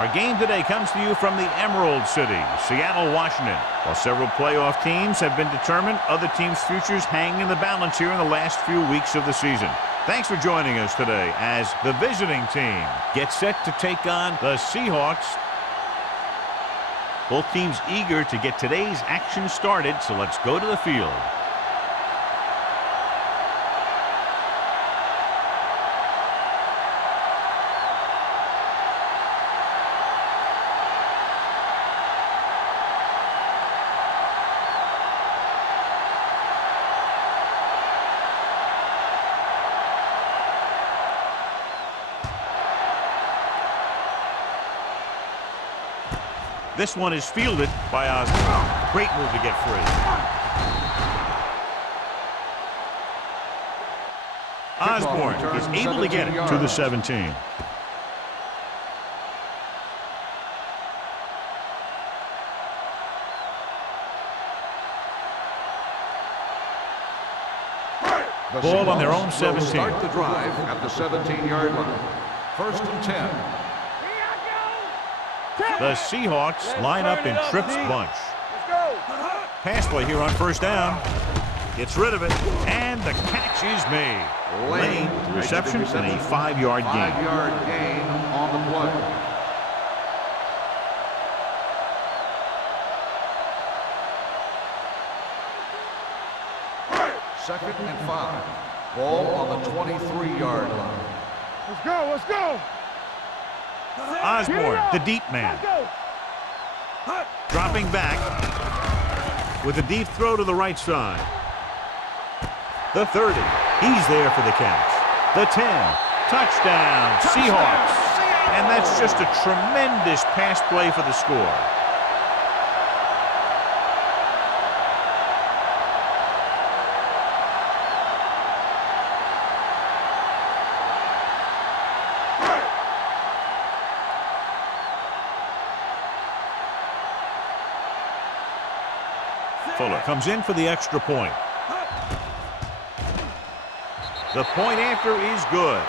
Our game today comes to you from the Emerald City, Seattle, Washington. While several playoff teams have been determined, other teams' futures hang in the balance here in the last few weeks of the season. Thanks for joining us today as the visiting team gets set to take on the Seahawks. Both teams eager to get today's action started, so let's go to the field. This one is fielded by Osborne. Great move to get free. Osborne is able to get it to the 17. Ball on their own 17. Start the drive at the 17-yard line. 1st and 10. The Seahawks line up in Tripp's bunch. Pass play here on 1st down. Gets rid of it, and the catch is made. Lane, reception, and a 5-yard gain. 5-yard gain on the play. Second and 5. Ball on the 23-yard line. Let's go, let's go. Osborne, the deep man. Dropping back with a deep throw to the right side. The 30. He's there for the catch. The 10. Touchdown, Seahawks. And that's just a tremendous pass play for the score. Fuller comes in for the extra point. The point after is good.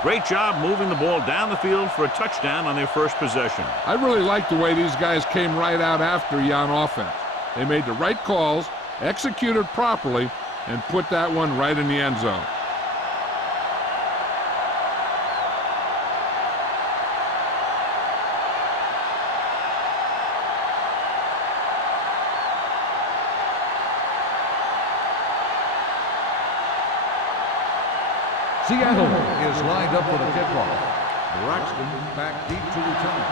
Great job moving the ball down the field for a touchdown on their first possession. I really like the way these guys came right out after you on offense. They made the right calls, executed properly, and put that one right in the end zone. Seattle is lined up for the kickoff. Braxton back deep to return.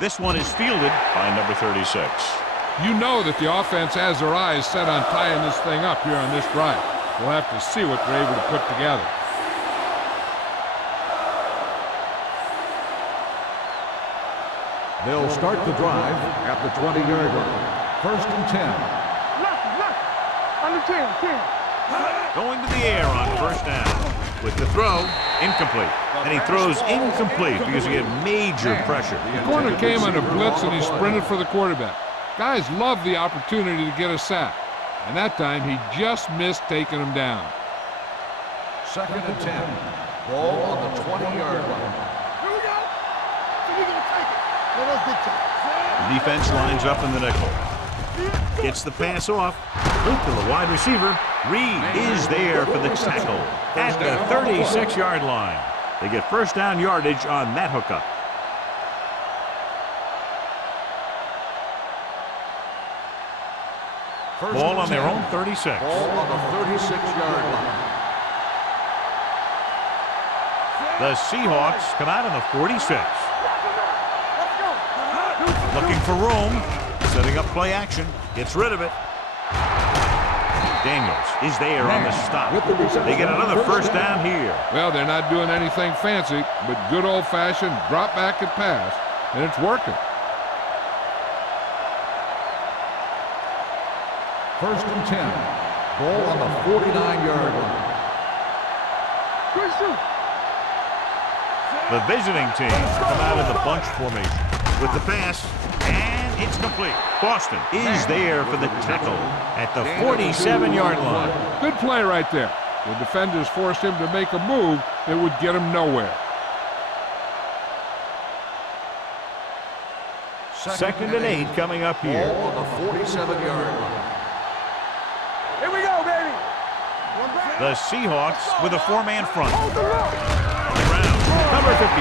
This one is fielded by number 36. You know that the offense has their eyes set on tying this thing up here on this drive. We'll have to see what they're able to put together. They'll start the drive at the 20-yard line. 1st and 10. Going to the air on 1st down. With the throw, incomplete. And he throws incomplete because he had major pressure. The corner came on a blitz and he sprinted for the quarterback. Guys love the opportunity to get a sack. And that time he just missed taking him down. 2nd and 10. Ball on the 20-yard line. Here we go. So we're going to take it. Let us dictate. The defense lines up in the nickel. Gets the pass off. Loop to the wide receiver. Reed is there for the tackle at the 36-yard line. They get 1st down yardage on that hookup. Ball on their own 36. Ball on the 36-yard line. The Seahawks come out on the 46. Looking for room. Setting up play action. Gets rid of it. Daniels is there on the stop. They get another 1st down here. Well, they're not doing anything fancy, but good old-fashioned drop back and pass, and it's working. 1st and 10. Ball on the 49-yard line. The visiting team come out in the bunch formation with the pass, and it's complete. Boston is there for the tackle at the 47-yard line. Good play right there. The defenders forced him to make a move that would get him nowhere. Second and 8 coming up here. Ball on the 47-yard line. Here we go, baby. The Seahawks with a four-man front. On the ground, number 57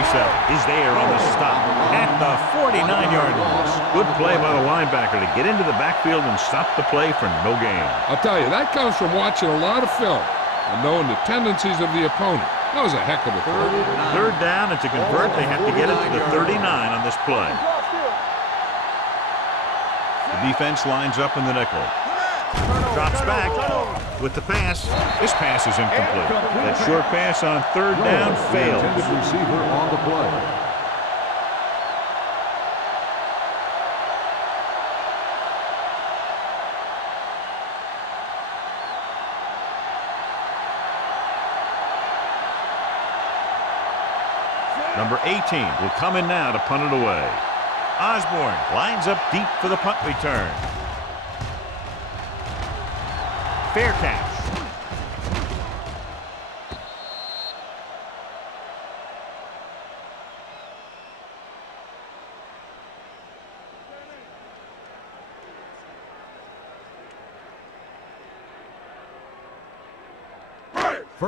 is there on the stop at the 49-yard line. Good play by the linebacker to get into the backfield and stop the play for no gain. I'll tell you, that comes from watching a lot of film and knowing the tendencies of the opponent. That was a heck of a throw. Third down, and to convert, they have to get it to the 39 on this play. The defense lines up in the nickel. Drops back with the pass. This pass is incomplete. That short pass on third down fails. Intended receiver on the play. Number 18 will come in now to punt it away. Osborne lines up deep for the punt return. Fair catch.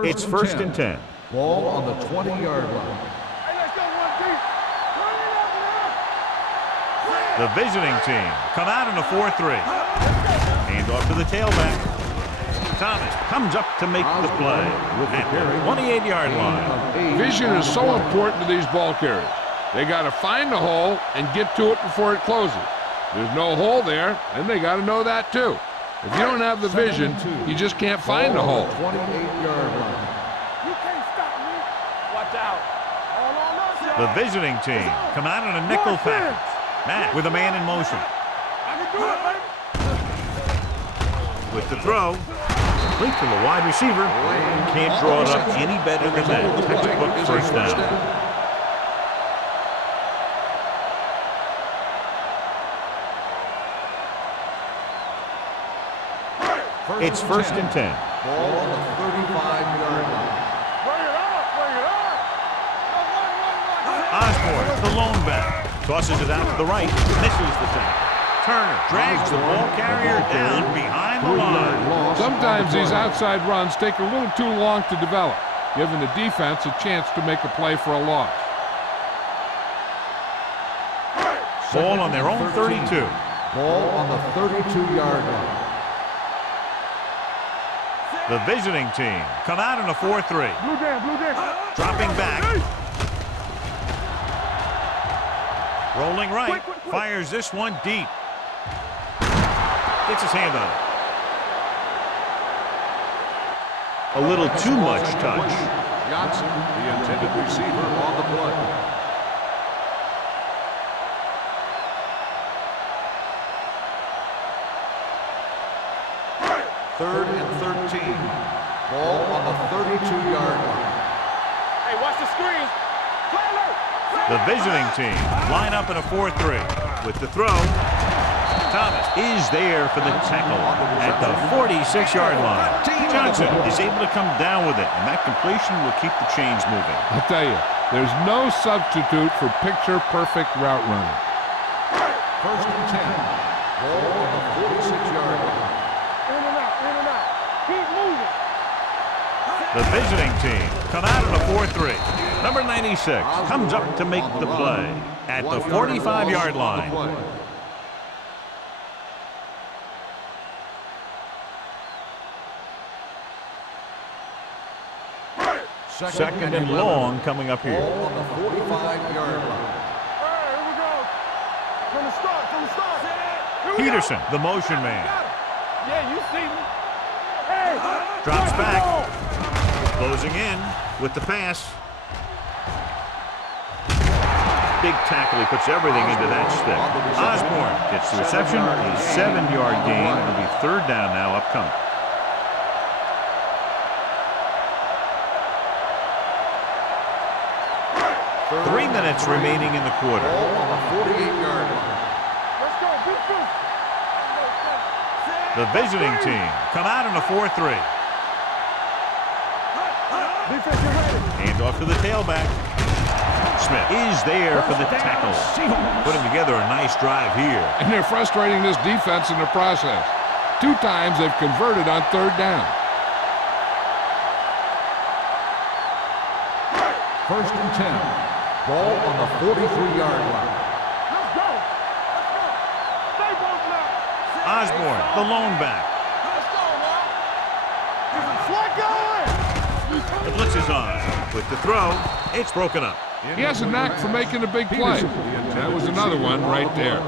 It's first and 10. Ball on the 20-yard line. The visiting team come out in a 4-3. Hand off to the tailback. Thomas comes up to make the play at the 28-yard line. Vision is so important to these ball carriers. They got to find the hole and get to it before it closes. There's no hole there, and they got to know that too. If you don't have the vision, you just can't find the hole. 28-yard line. You can't stop me. Watch out. All on us. The visiting team come out in a nickel package. Matt with a man in motion. I can do it, baby. With the throw. Complete to the wide receiver. Can't draw it up any better than that. Textbook first down. It's first and 10. Ball on the 35-yard line. Bring it up. Bring it up. Osborne, the lone back. Tosses it out to the right. Misses the tackle. Turner drags the ball carrier down behind the line. Sometimes these outside runs take a little too long to develop, giving the defense a chance to make a play for a loss. Ball on their own 32. Ball on the 32-yard line. The visiting team come out in a 4-3. Blue down. Dropping back. Rolling right. Fires this one deep. Gets his hand on it. A little too much touch. Johnson, the intended receiver on the play. Third and 13. Ball on the 32-yard line. Hey, watch the screens. The visiting team line up in a 4-3. With the throw, Thomas is there for the tackle at the 46-yard line. Johnson is able to come down with it, and that completion will keep the chains moving. I'll tell you, there's no substitute for picture-perfect route running. First and 10. Ball on the 46-yard line. In and out. Keep moving. The visiting team come out in a 4-3. Number 96 comes up to make the play at the 45-yard line. Second and long coming up here. Ball on the 45-yard line. Here we go. From the start. Here we Peterson, go. the motion man. Yeah, you see me. Hey. Drops back. Closing in with the pass. Big tackle. He puts everything into that stick. Osborne gets the reception. A 7-yard gain. It'll be third down now upcoming. Three minutes remaining in the quarter. Ball on the 48-yard line. Let's go. Beat this. The visiting team come out in a 4-3. Hands off to the tailback. Smith is there for the tackle. Putting together a nice drive here. And they're frustrating this defense in the process. 2 times they've converted on 3rd down. First and 10. Ball on the 43-yard line. Let's go. Stay both now. Osborne, the lone back. The blitz is on. With the throw, it's broken up. He has a knack for making a big play. That was another one right there.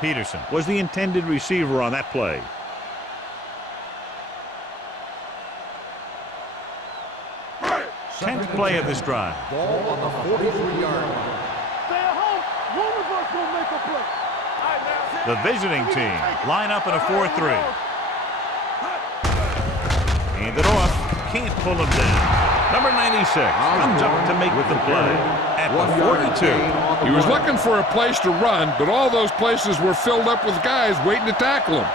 Peterson was the intended receiver on that play. Tenth play of this drive. Ball on the 43-yard line. Stay at home. One of us will make a play. The visiting team line up in a 4-3. Hand it off. Can't pull him down. Number 96 comes up to make the play at the 42. He was looking for a place to run, but all those places were filled up with guys waiting to tackle him.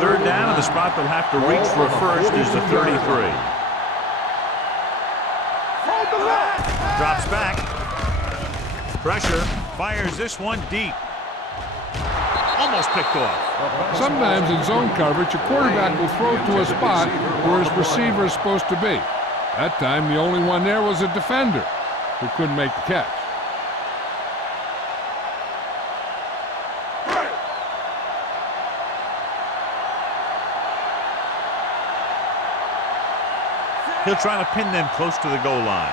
3rd down, and the spot they'll have to reach for a first is the 33. Drops back. Pressure. Fires this one deep. Almost picked off. Sometimes in zone coverage, a quarterback will throw to a spot where his receiver is supposed to be. That time, the only one there was a defender who couldn't make the catch. He'll try to pin them close to the goal line.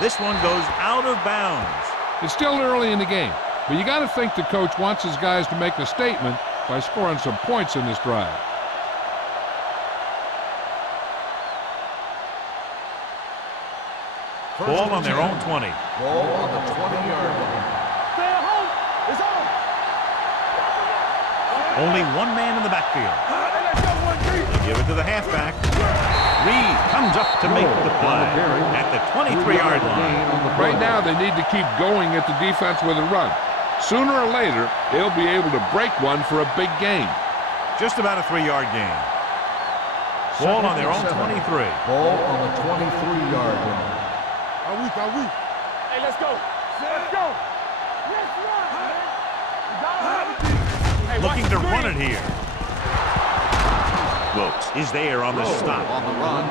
This one goes out of bounds. It's still early in the game, but you got to think the coach wants his guys to make a statement by scoring some points in this drive. Ball on their own 20. Ball on the 20-yard line. Stay at home. It's on. Only one man in the backfield. They give it to the halfback. Reed comes up to make the play at the 23-yard line. Right now, they need to keep going at the defense with a run. Sooner or later, they'll be able to break one for a big gain. Just about a 3-yard gain. Ball on their own 23. Ball on the 23-yard line. Are we? Hey, let's go. Let's go. Let's run, man. Looking to run it here. Wilkes is there on the stop. On the run.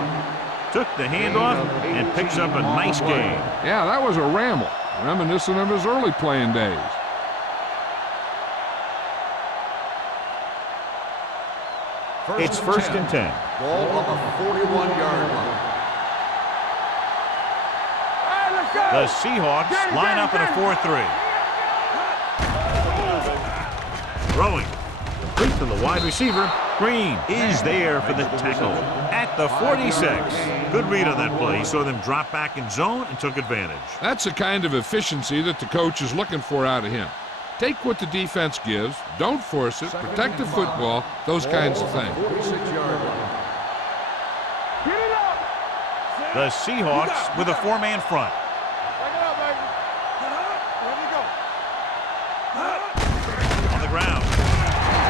Took the handoff and picks up a nice gain. Yeah, that was a ramble, reminiscent of his early playing days. It's first and 10. Ball on the 41-yard line. The Seahawks line up in a 4-3. Throwing. Complete to the wide receiver. Green is there for the tackle at the 46. Good read on that play. He saw them drop back in zone and took advantage. That's the kind of efficiency that the coach is looking for out of him. Take what the defense gives, don't force it, protect the football, those kinds of things. 46-yard line. The Seahawks with a 4-man front. On the ground.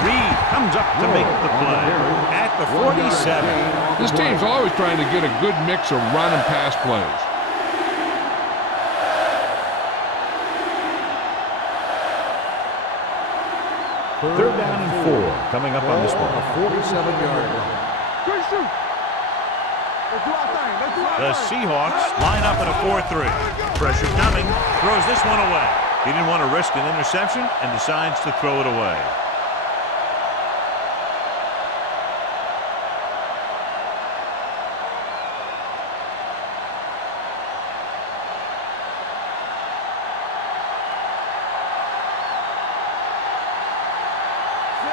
Reed comes up to make the play at the 47. This team's always trying to get a good mix of run and pass plays. Third down and 4 coming up on this one. A 47-yard line. The Seahawks line up in a 4-3. Pressure coming. Throws this one away. He didn't want to risk an interception and decides to throw it away.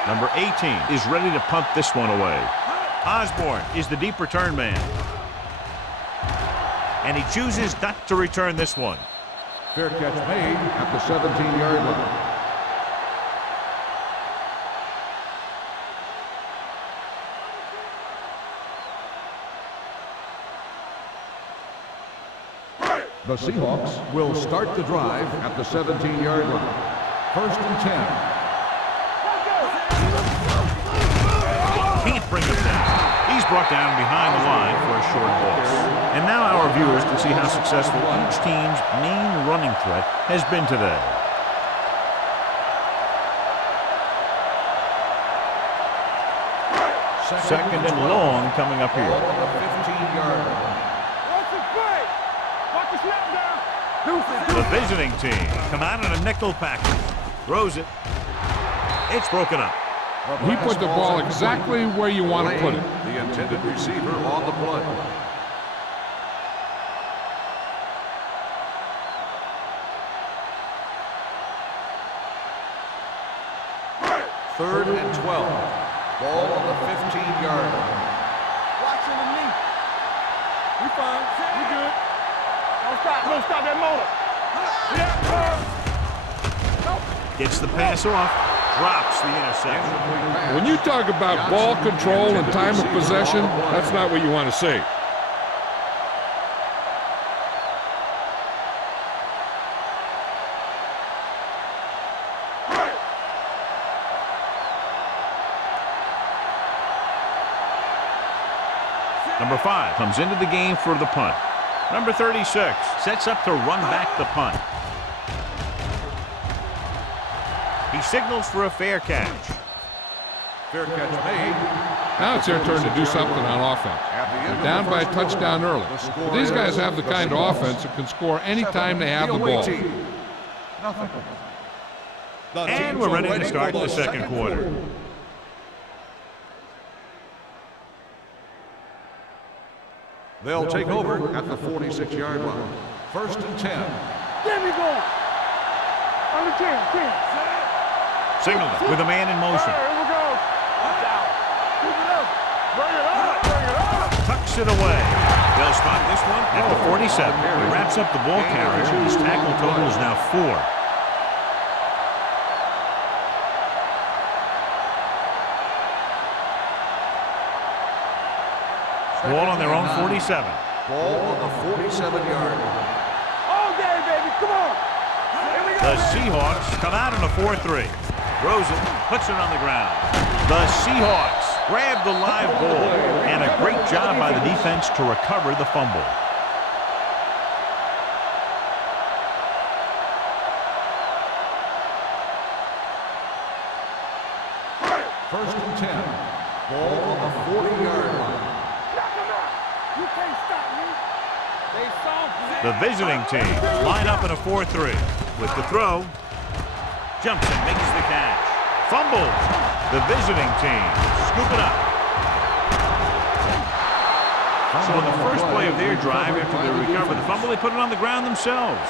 Number 18 is ready to punt this one away. Osborne is the deep return man. And he chooses not to return this one. Fair catch made at the 17-yard line. The Seahawks will start the drive at the 17-yard line. 1st and 10. Can't bring him down. He's brought down behind the line for a short loss. And now our viewers can see how successful each team's main running threat has been today. Second and long coming up here. Ball on the 15-yard line. The visiting team come out in a nickel package. Throws it. It's broken up. He put the ball exactly where you want to put it. The intended receiver on the play. Third and 12. Ball on the 15-yard line. Watching the knee. We fine. We good. Don't stop that motor. Gets the pass off. Drops the interception. When you talk about ball control and time of possession, that's not what you want to see. Number 5 comes into the game for the punt. Number 36 sets up to run back the punt. He signals for a fair catch. Fair catch made. Now it's their turn to do something on offense. They're down by a touchdown early. But these guys have the kind of offense that can score any time they have the ball. And we're ready to start the second quarter. They'll take over at the 46-yard line. 1st and 10. There we go. On the 10. Signal with a man in motion. Here we go. Watch out. Keep it up. Bring it up. Bring it up. Tucks it away. They'll spot this one at the 47. He wraps up the ball carrier. His tackle total is now 4. Ball on their own 47. Ball on the 47-yard line. All day, baby. Come on. Here we go. The Seahawks come out in a 4-3. Throws it, puts it on the ground. The Seahawks grab the live ball, and a great job by the defense to recover the fumble. First and 10. Ball on the 40-yard line. You can't stop me. They soft. The visiting team line up in a 4-3. With the throw, jumps and makes the catch. Fumble. The visiting team scoop it up. So on the first play of their drive, after they recover the fumble, they put it on the ground themselves.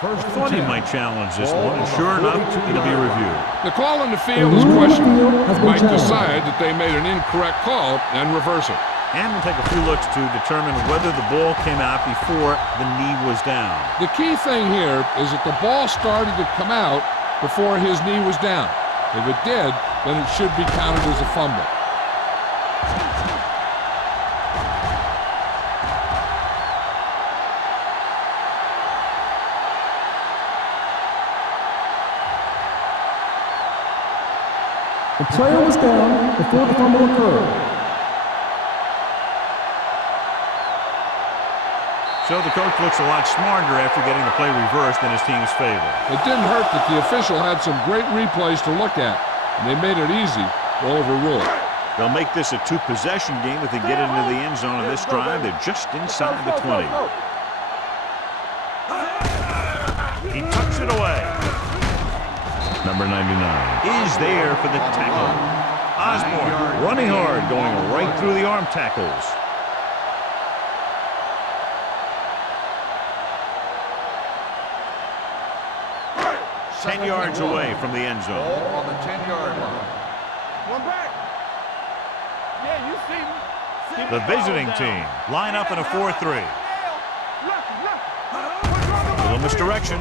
First I thought he might challenge this one, and sure enough, it'll be reviewed. The call on the field is questionable. Might decide that they made an incorrect call and reverse it. And we'll take a few looks to determine whether the ball came out before the knee was down. The key thing here is that the ball started to come out before his knee was down. If it did, then it should be counted as a fumble. The player was down before the fumble occurred. So the coach looks a lot smarter after getting the play reversed in his team's favor. It didn't hurt that the official had some great replays to look at, and they made it easy to overrule it. They'll make this a 2-possession game if they get into the end zone of this drive. They're just inside the 20. He tucks it away. Number 99 is there for the tackle. Osborne running hard, going right through the arm tackles. Ten yards away from the end zone. Ball on the 10-yard line. One back. Yeah, you see me. The visiting team line up in a 4-3. A little misdirection.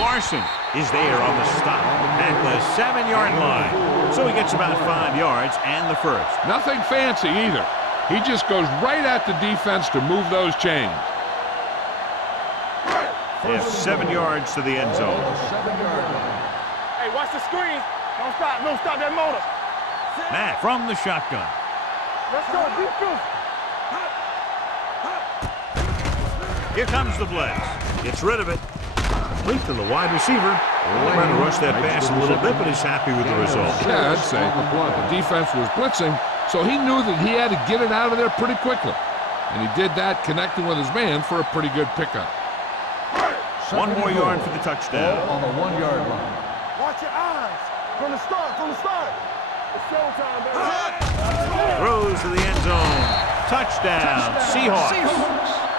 Larson is there on the stop at the 7-yard line. So he gets about 5 yards and the first. Nothing fancy either. He just goes right at the defense to move those chains. They have 7 yards to the end zone. Hey, watch the screen. Don't stop that motor. Matt from the shotgun. Let's go, defense. Here comes the blitz. Gets rid of it. Complete to the wide receiver. Trying to rush that pass a little bit, but he's happy with the result. Yeah, I'd say the defense was blitzing, so he knew that he had to get it out of there pretty quickly. And he did that connecting with his man for a pretty good pickup. 1 more yard for the touchdown. On the 1-yard line. Watch your eyes. From the start. It's showtime, baby. Throws to the end zone. Touchdown, Seahawks.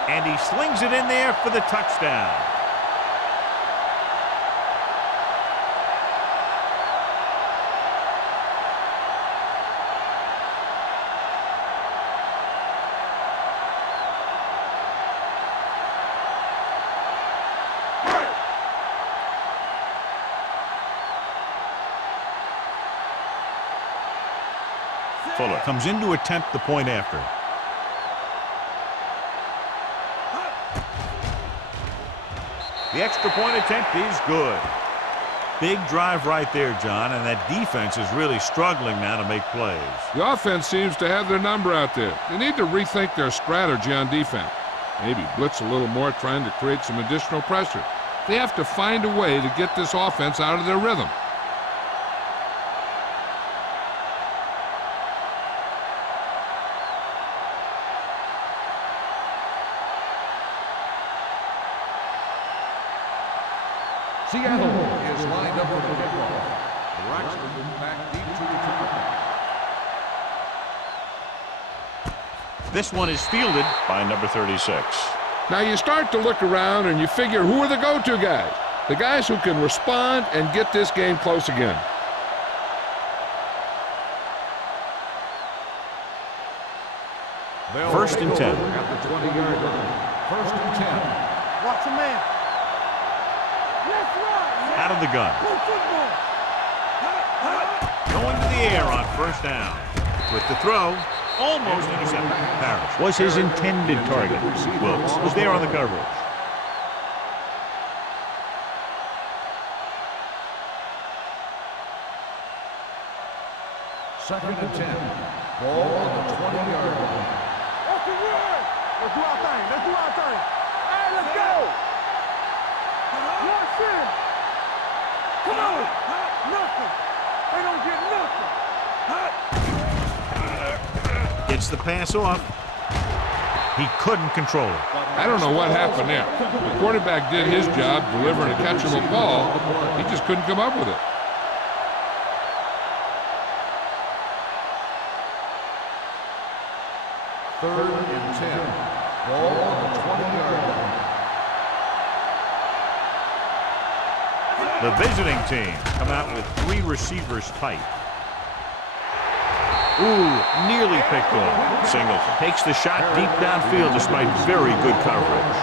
And he slings it in there for the touchdown. Fuller comes in to attempt the point after. The extra point attempt is good. Big drive right there, John, and that defense is really struggling now to make plays. The offense seems to have their number out there. They need to rethink their strategy on defense. Maybe blitz a little more, trying to create some additional pressure. They have to find a way to get this offense out of their rhythm. Seattle is lined up for the kickoff. Braxton back deep to return. This one is fielded by number 36. Now you start to look around and you figure, who are the go-to guys? The guys who can respond and get this game close again. First and 10. At the 20-yard line. First and 10. Watch your man. Out of the gun. Going to the air on first down. With the throw, almost intercepted. Parrish was his intended target. Wilkes was there on the coverage. Second and 10. Ball on the 20-yard line. What's the word? Let's do our thing. Hey, let's go. Watch him. Come on. Nothing. They don't get nothing. Gets the pass off. He couldn't control it. I don't know what happened there. The quarterback did his job delivering a catchable ball. He just couldn't come up with it. Third and 10. Ball on the 20-yard line. The visiting team come out with 3 receivers tight. Ooh, nearly picked off. Singleton takes the shot deep downfield despite very good coverage.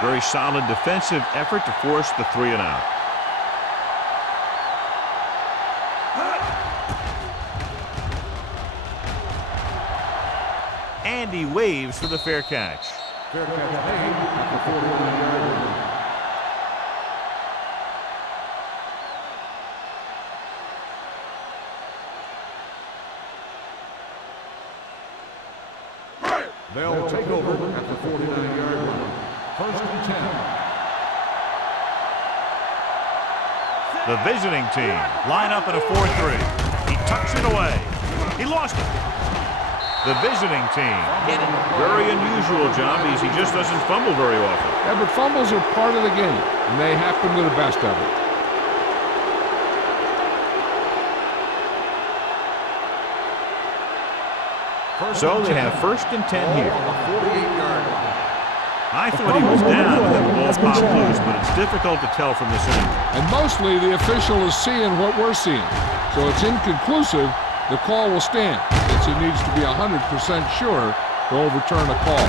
Very solid defensive effort to force the 3 and out. And he waves for the fair catch. Fair catch made at the 49-yard line. They'll take over at the 49-yard line. First and 10. The visiting team line up in a 4-3. He tucks it away. He lost it. The visiting team get it. Very unusual job because he just doesn't fumble very often. Yeah, but fumbles are part of the game, and they happen to the best of it. So they have first and 10 here. On the 48-yard line. I thought he was down and then the ball popped loose, but it's difficult to tell from this image. And mostly the official is seeing what we're seeing. So it's inconclusive. The call will stand, since he needs to be 100% sure to overturn a call.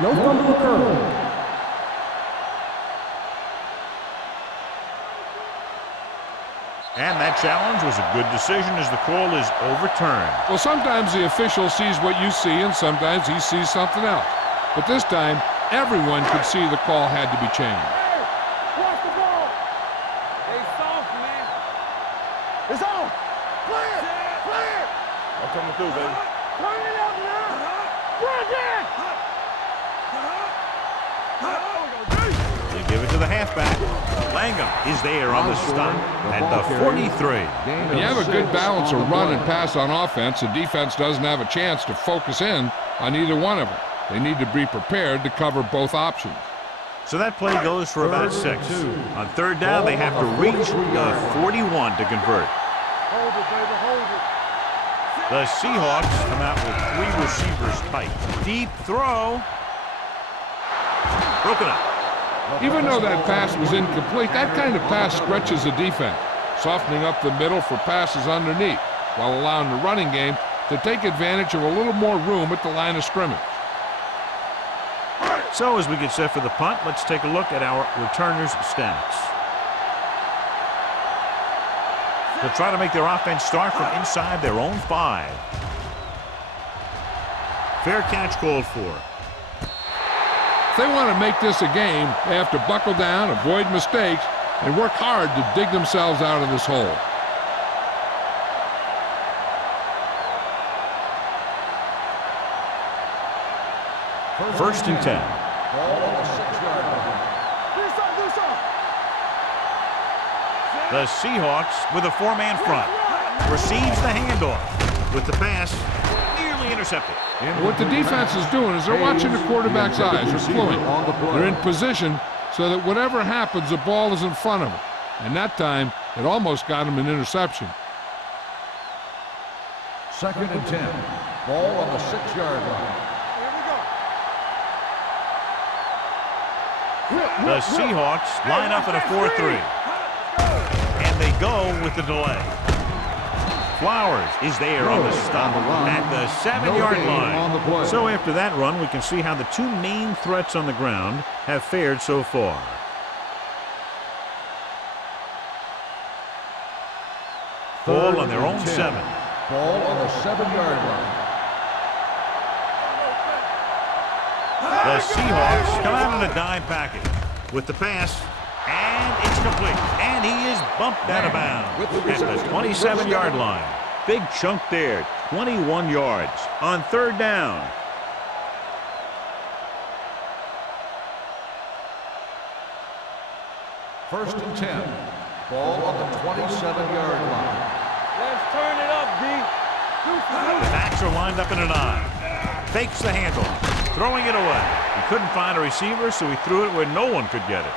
No fumble occurred. And that challenge was a good decision as the call is overturned. Well, sometimes the official sees what you see, and sometimes he sees something else. But this time, everyone could see the call had to be changed. Hey, watch the ball. They soft, man. It's on. Play it. Play it. I'm coming through, baby. Turn it up now. Bring it. They give it to the halfback. Langham is there on the stop at the 43. When you have a good balance of run and pass on offense, the defense doesn't have a chance to focus in on either one of them. They need to be prepared to cover both options. So that play goes for about 6. On third down, they have to reach the 41 to convert. Hold it, baby. Hold it. The Seahawks come out with 3 receivers tight. Deep throw. Broken up. Even though that pass was incomplete, that kind of pass stretches the defense, softening up the middle for passes underneath, while allowing the running game to take advantage of a little more room at the line of scrimmage. So as we get set for the punt, let's take a look at our returners' stats. They'll try to make their offense start from inside their own 5. Fair catch called for. If they want to make this a game, they have to buckle down, avoid mistakes, and work hard to dig themselves out of this hole. First and 10. Ball on the 6-yard line. The Seahawks with a 4-man front. Receives the handoff. With the pass, nearly intercepted. What the defense is doing is they're watching the quarterback's eyes. They're fluent. They're in position so that whatever happens, the ball is in front of them. And that time, it almost got him an interception. Second and 10. Ball on the 6-yard line. The Seahawks line up in a 4-3. And they go with the delay. Flowers is there on the stop at the 7-yard line. So after that run, we can see how the 2 main threats on the ground have fared so far. Ball on their own 7. Ball on the 7-yard line. The Seahawks come out in a dime package with the pass, and it's complete. And he is bumped out of bounds at the 27-yard line. Big chunk there, 21 yards on third down. First and 10. Ball on the 27-yard line. Let's turn it up, D. The backs are lined up in a 9. Fakes the handoff, throwing it away. He couldn't find a receiver, so he threw it where no one could get it.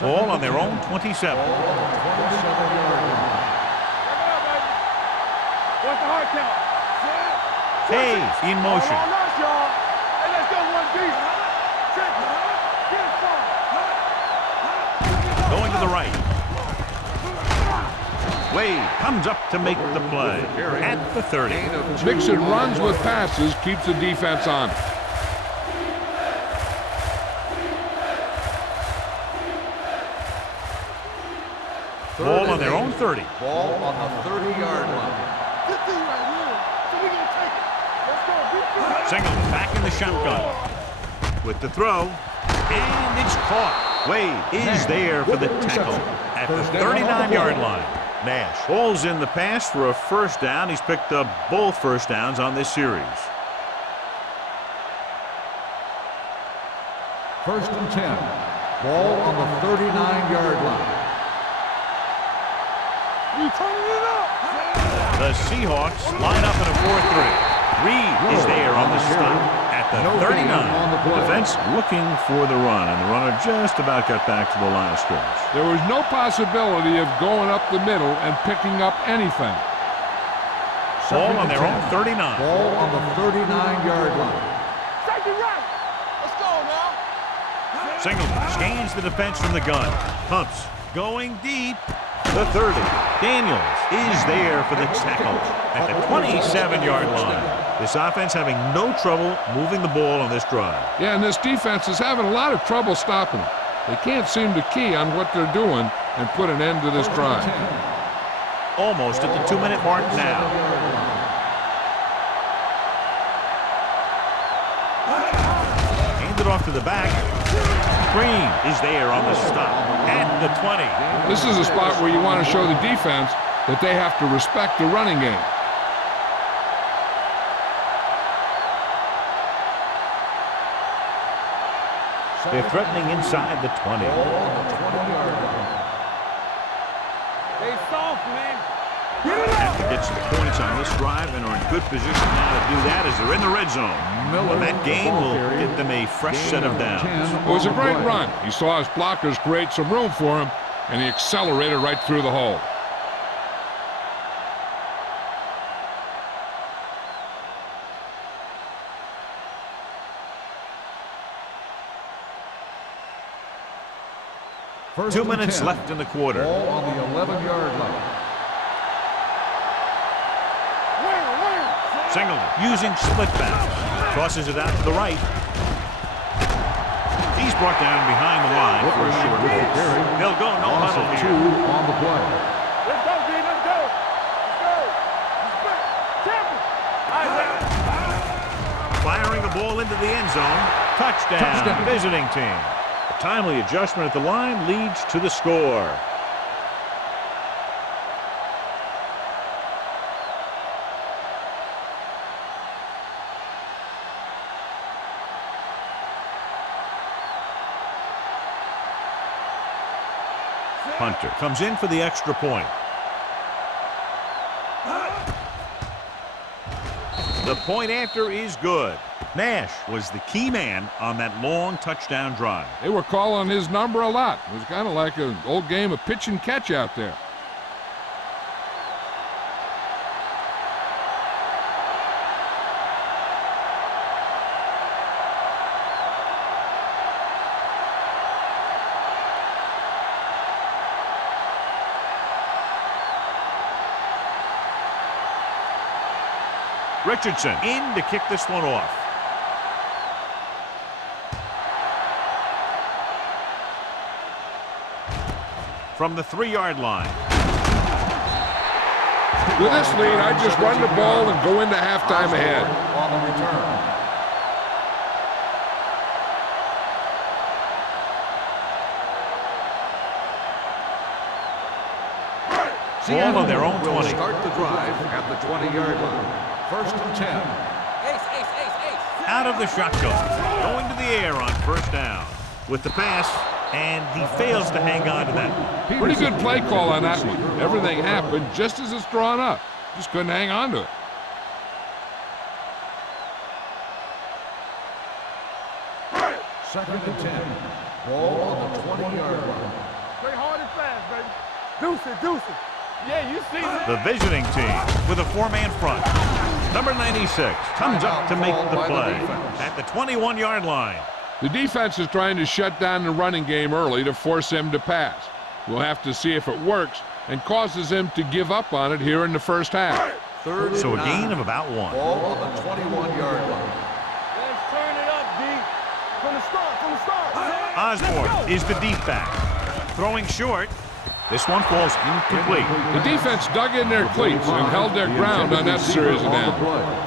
Ball on their own 27. Ball on the 27-yard line. What's the hard count? Hayes in motion. On us, y'all. Hey, let's go 1 deep. Check. Get Going to the right. Wade comes up to make the play at the 30. Mixing runs with passes keeps the defense on. Ball on their own 30. Ball on the 30-yard line. Good thing right here. So we're going to take it. Let's go. Singleton back in the shotgun. With the throw. And it's caught. Wade is there for the tackle at the 39-yard line. Nash pulls in the pass for a first down. He's picked up both first downs on this series. First and 10. Ball on the 39-yard line. We turning it up. The Seahawks line up in a 4-3. Reed is there on the stop at the 39. Defense looking for the run, and the runner just about got back to the line of scrimmage. There was no possibility of going up the middle and picking up anything. Ball on their own 39. Ball on the 39-yard line. Safety right. Let's go now. Singleton scans the defense from the gun. Pumps. Going deep. The 30. Daniels is there for the tackle at the 27-yard line. This offense having no trouble moving the ball on this drive. Yeah, and this defense is having a lot of trouble stopping them. They can't seem to key on what they're doing and put an end to this drive. Almost at the 2-minute mark now. Handed off to the back. Green is there on the stop at the 20. This is a spot where you want to show the defense that they have to respect the running game. They're threatening inside the 20. They soft, man. Have to get some points on this drive and are in good position now to do that as they're in the red zone. And that gain will get them a fresh set of downs. It was a great run. He saw his blockers create some room for him, and he accelerated right through the hole. First 2 and minutes 10. left in the quarter. Ball on the 11-yard line. Singleton using split back. Tosses it out to the right. He's brought down behind the line for a short loss. They'll go no Loss huddle of here. 2 on the play. Let's go, D. Let's go. Let's go. Champion. Firing the ball into the end zone. Touchdown. Visiting team. A timely adjustment at the line leads to the score. Hunter comes in for the extra point. The point after is good. Nash was the key man on that long touchdown drive. They were calling his number a lot. It was kind of like an old game of pitch and catch out there. Richardson in to kick this one off. From the 3-yard line. With this lead, I just run the ball and go into halftime ahead. On the return. Ball on their own 20. Will start the drive at the 20-yard line. First and 10. Out of the shotgun. Going to the air on first down. With the pass, and he fails to hang on to that one. Pretty good play call on that one. Everything happened just as it's drawn up. Just couldn't hang on to it. Second and 10. Ball on the 20-yard line. Play hard and fast, baby. Deuce it, deuce it. Yeah, you see it. The visiting team with a 4-man front. Number 96 comes up to make the play at the 21-yard line. The defense is trying to shut down the running game early to force him to pass. We'll have to see if it works and causes him to give up on it here in the first half. Third and So a 9. gain of about 1. Ball on the 21-yard line. Let's turn it up, D. From the start, from the start. Osborne is the deep back. Throwing short. This one falls incomplete. The defense dug in their cleats and held their ground on that series of downs.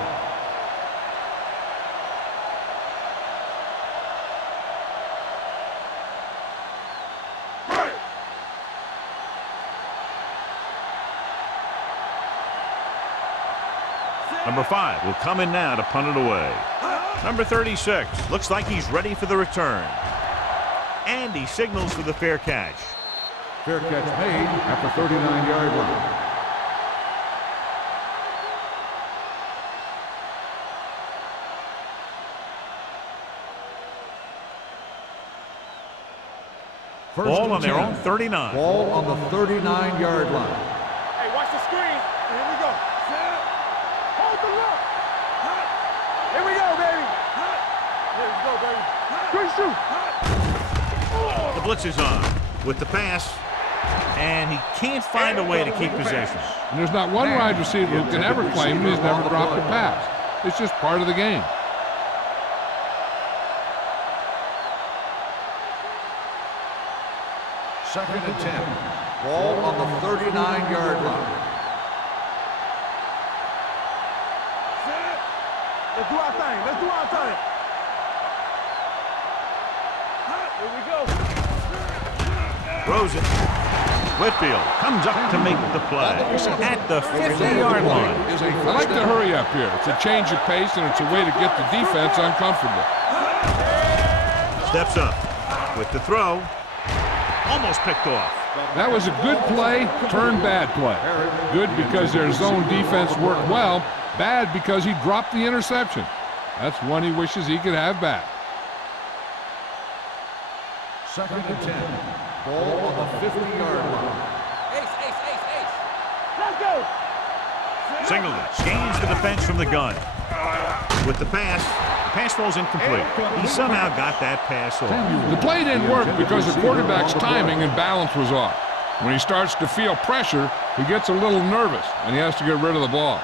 Number 5 will come in now to punt it away. Number 36 looks like he's ready for the return. And he signals for the fair catch. Fair catch made at the 39-yard line. Ball on their own 39. Ball on the 39-yard line. Hey, watch the screen. Here we go. Hold the look. Here we go, baby. Here we go, baby. Good shoot. The blitz is on with the pass, and he can't find a way to keep possession. And there's not one wide receiver who can ever claim he's never dropped a pass. It's just part of the game. Second and 10. Ball on the 39-yard line. Let's do our thing. Let's do our thing. Here we go. Throws it. Whitfield comes up to make the play at the 50-yard line. I like to hurry up here. It's a change of pace, and it's a way to get the defense uncomfortable. Steps up with the throw. Almost picked off. That was a good play, turned bad play. Good because their zone defense worked well. Bad because he dropped the interception. That's one he wishes he could have back. Second and 10. Ball on the 50-yard line. Ace, ace, ace, ace. Let's go. Singleton gains the defense from the gun. With the pass falls incomplete. He somehow got that pass off. The play didn't work because the quarterback's timing and balance was off. When he starts to feel pressure, he gets a little nervous, and he has to get rid of the ball.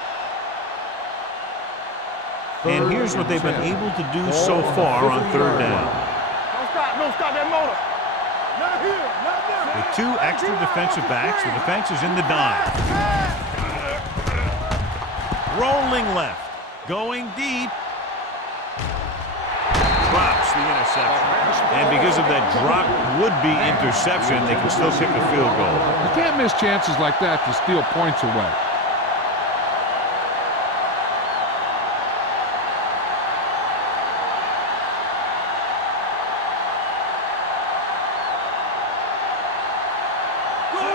And here's what they've been able to do so far on third down. Don't stop that motor. Not here, not there. With two extra defensive backs, the defense is in the dime. Rolling left, going deep. Drops the interception. And because of that drop would-be interception, they can still kick a field goal. You can't miss chances like that to steal points away.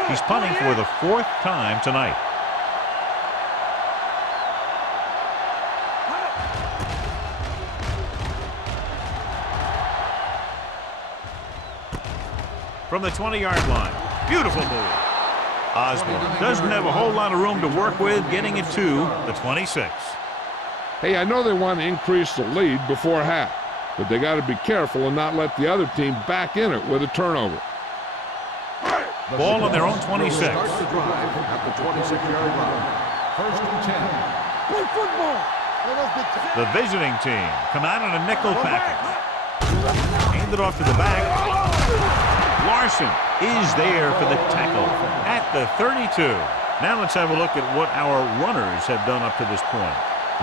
He's punting for the fourth time tonight. From the 20-yard line. Beautiful move. Osborne doesn't have a whole lot of room to work with, getting it to the 26. Hey, I know they want to increase the lead before half, but they got to be careful and not let the other team back in it with a turnover. Ball on their own 26. Starts the drive at the 26-yard line. First and 10. Play football. The visiting team come out in a nickel package. Hand it off to the back. Larson is there for the tackle at the 32. Now let's have a look at what our runners have done up to this point.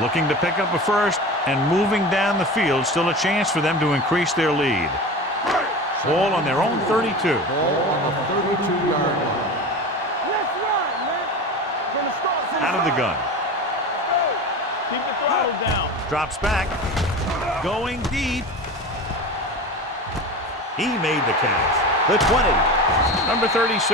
Looking to pick up a first and moving down the field. Still a chance for them to increase their lead. Ball on their own 32. Ball on the 32-yard line. Let's run, man. Gonna start from Out of the gun. Keep the throttle down. Drops back. Going deep. He made the catch. The 20. Number 36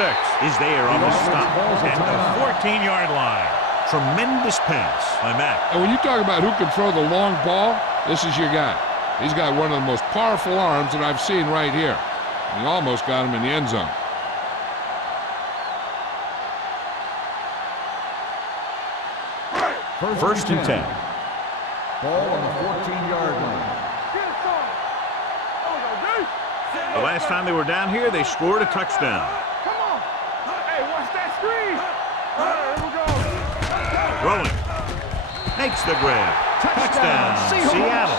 is there on the stop at the 14-yard line. Tremendous pass by Mack. And when you talk about who can throw the long ball, this is your guy. He's got one of the most powerful arms that I've seen right here. And he almost got him in the end zone. First and 10. Ball on the 14-yard line. Get it, son. Oh, no, dude. The last time they were down here, they scored a touchdown. Come on. Hey, watch that screen. Here we go. Throwing. Makes the grab. Touchdown, Seattle.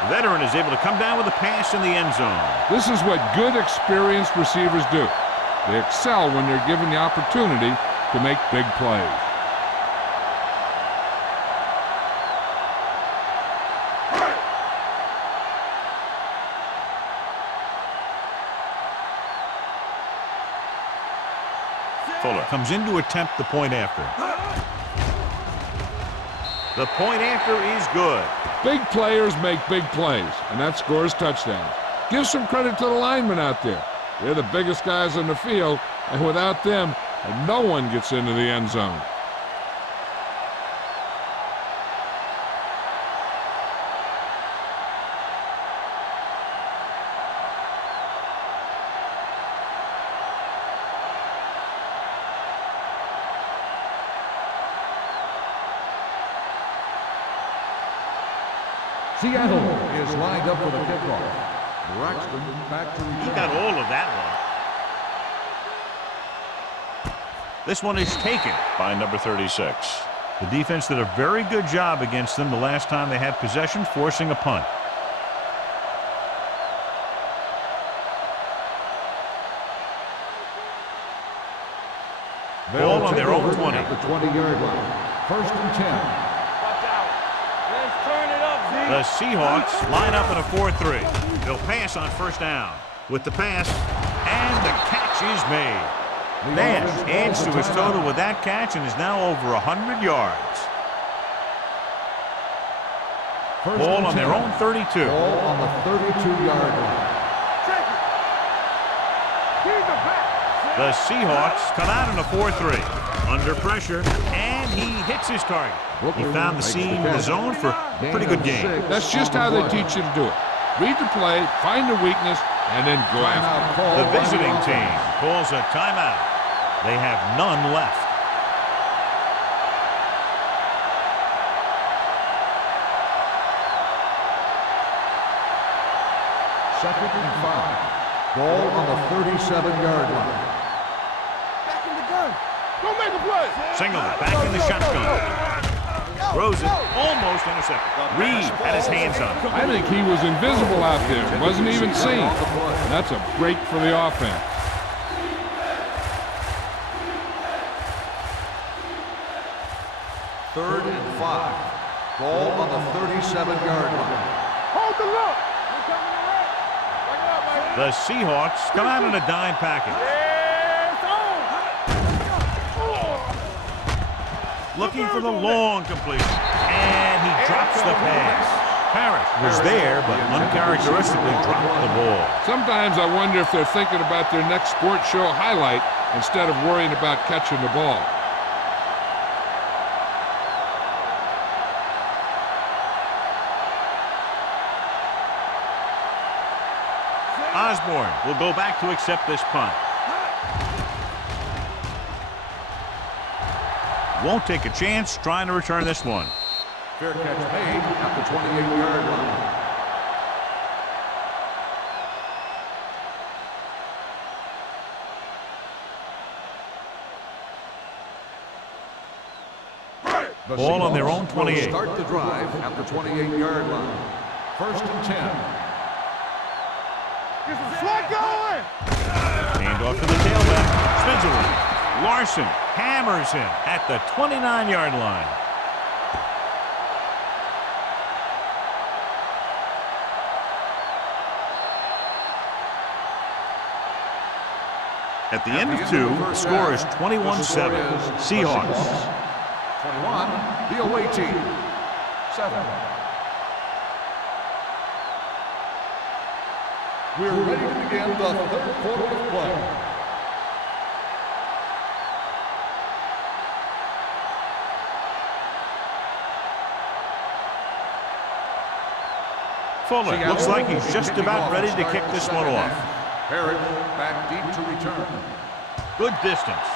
The veteran is able to come down with a pass in the end zone. This is what good, experienced receivers do. They excel when they're given the opportunity to make big plays. Fuller comes in to attempt the point after. The point after is good. Big players make big plays, and that scores touchdowns. Give some credit to the linemen out there. They're the biggest guys on the field, and without them, no one gets into the end zone. Seattle is lined up for the kickoff. Braxton back to return. He got all of that one. This one is taken by number 36. The defense did a very good job against them the last time they had possession, forcing a punt. Ball on their own 20. At the 20-yard line. 1st and 10. Let's turn it up, Z. The Seahawks line up in a 4-3. They'll pass on 1st down. With the pass, and the catch is made. Nash adds to his total with that catch and is now over 100 yards. Ball on their own 32. Ball on the 32-yard line. Take it. Keep it back. The Seahawks come out in a 4-3. Under pressure, and he hits his target. He found the seam in the zone for a pretty good game. That's just how they teach you to do it. Read the play, find the weakness, and then go after it. The visiting team calls a timeout. They have none left. Second and 5. Ball on the 37-yard line. Back in the gun. Go make a play. Singleton back in the shotgun. Throws it, almost intercepted. Reed had his hands on it. I think he was invisible out there. Wasn't even seen. That's a break for the offense. Third and 5. Ball on the 37-yard line. Hold the look. We're coming around. Bring it up, man. The Seahawks come out in a dime package. It's on. Looking for the long completion. And he drops the pass. Parrish was there, but uncharacteristically dropped the ball. Sometimes I wonder if they're thinking about their next sports show highlight instead of worrying about catching the ball. Osborne will go back to accept this punt. Won't take a chance trying to return this one. Fair catch made at the 28-yard line. The Ball on their Seahawks own 28. will start the drive at the 28-yard line. 1st and 10. Get some slack going. Hand off to the tailback. Spins around. Larson hammers him at the 29-yard line. At the end of 2, the score is 21-7. Seahawks. 21, the away team. 7. We're ready to begin the 3rd quarter of play. Fuller looks like he's just about ready to kick this one off. Herrick back deep to return. Good distance.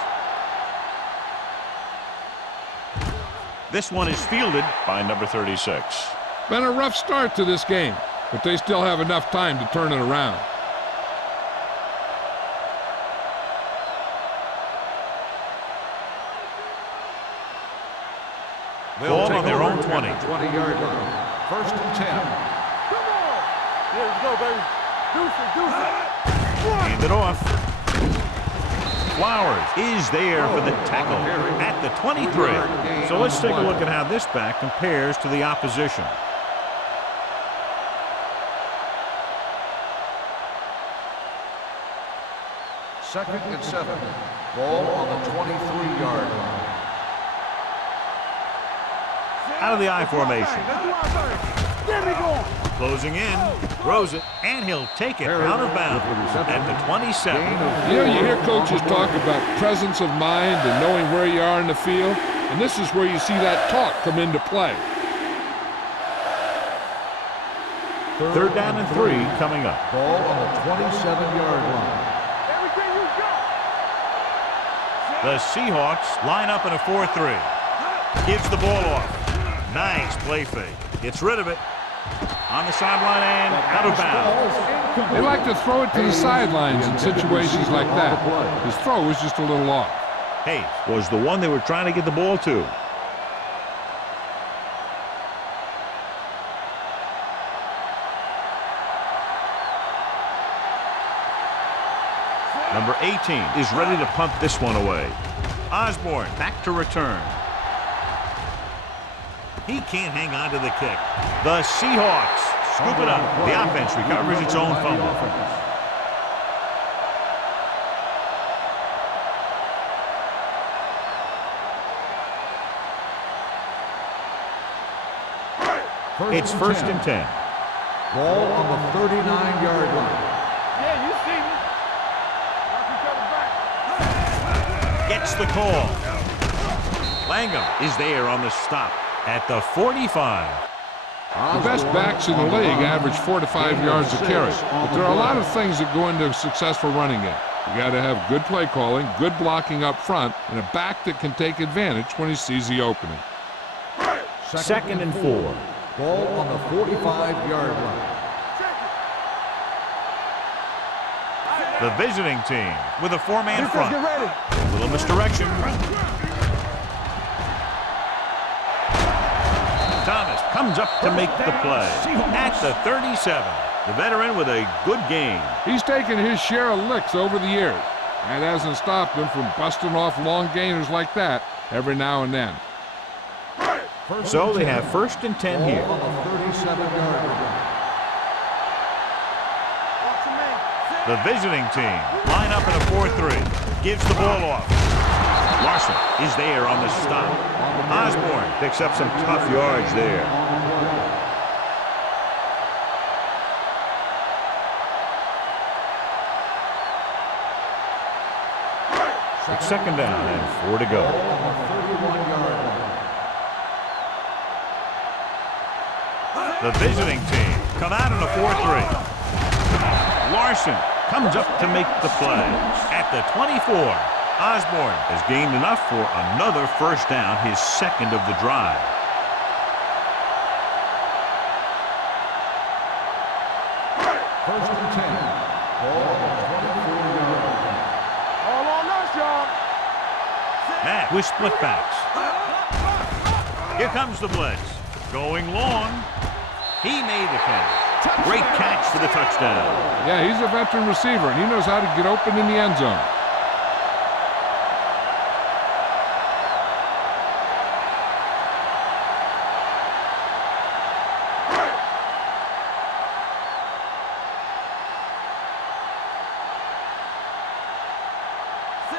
This one is fielded by number 36. Been a rough start to this game, but they still have enough time to turn it around. Ball on their own 20. 20-yard line. 1st and 10. Come on. Here we go, baby. Deuce it. Hand it off. Flowers is there for the tackle at the 23. So let's take a look at how this back compares to the opposition. Second and 7. Ball on the 23-yard line. Out of the I formation. There we go. Closing in, throws it, and he'll take it out of bounds at the 27. You know, you hear coaches talk about presence of mind and knowing where you are in the field, and this is where you see that talk come into play. Third down and 3 coming up. Ball on the 27-yard line. Everything you got. The Seahawks line up in a 4-3. Gives the ball off. Nice play fake. Gets rid of it. On the sideline and out of bounds. They like to throw it to the sidelines in situations like that. His throw was just a little off. Hayes was the one they were trying to get the ball to. Number 18 is ready to punt this one away. Osborne back to return. He can't hang on to the kick. The Seahawks scoop it up. The offense recovers its own fumble. It's first and 10. Ball on the 39-yard line. Yeah, you see me. Knock each other back. Gets the call. Langham is there on the stop at the 45. The best backs in the league average 4 to 5 yards a carry. But there are a lot of things that go into a successful running game. You got to have good play calling, good blocking up front, and a back that can take advantage when he sees the opening. Second and 4. Ball on the 45-yard line. The visiting team with a 4-man front. Get ready. A little misdirection. Thomas comes up to make the play at the 37. The veteran with a good game. He's taken his share of licks over the years. That hasn't stopped him from busting off long gainers like that every now and then. So they have first and 10 here. On the 37-yard line. The visiting team line up in a 4-3. Gives the ball off. Larson is there on the stop. Osborne picks up some tough yards there. It's second down and 4 to go. On the 31-yard line. The visiting team come out in a 4-3. Larson comes up to make the play at the 24. Osborne has gained enough for another first down, his second of the drive. First and 10. Ball on the 24-yard line. All on us, y'all. Matt with split backs. Here comes the blitz. Going long. He made the catch. Great catch for the touchdown. Yeah, he's a veteran receiver, and he knows how to get open in the end zone.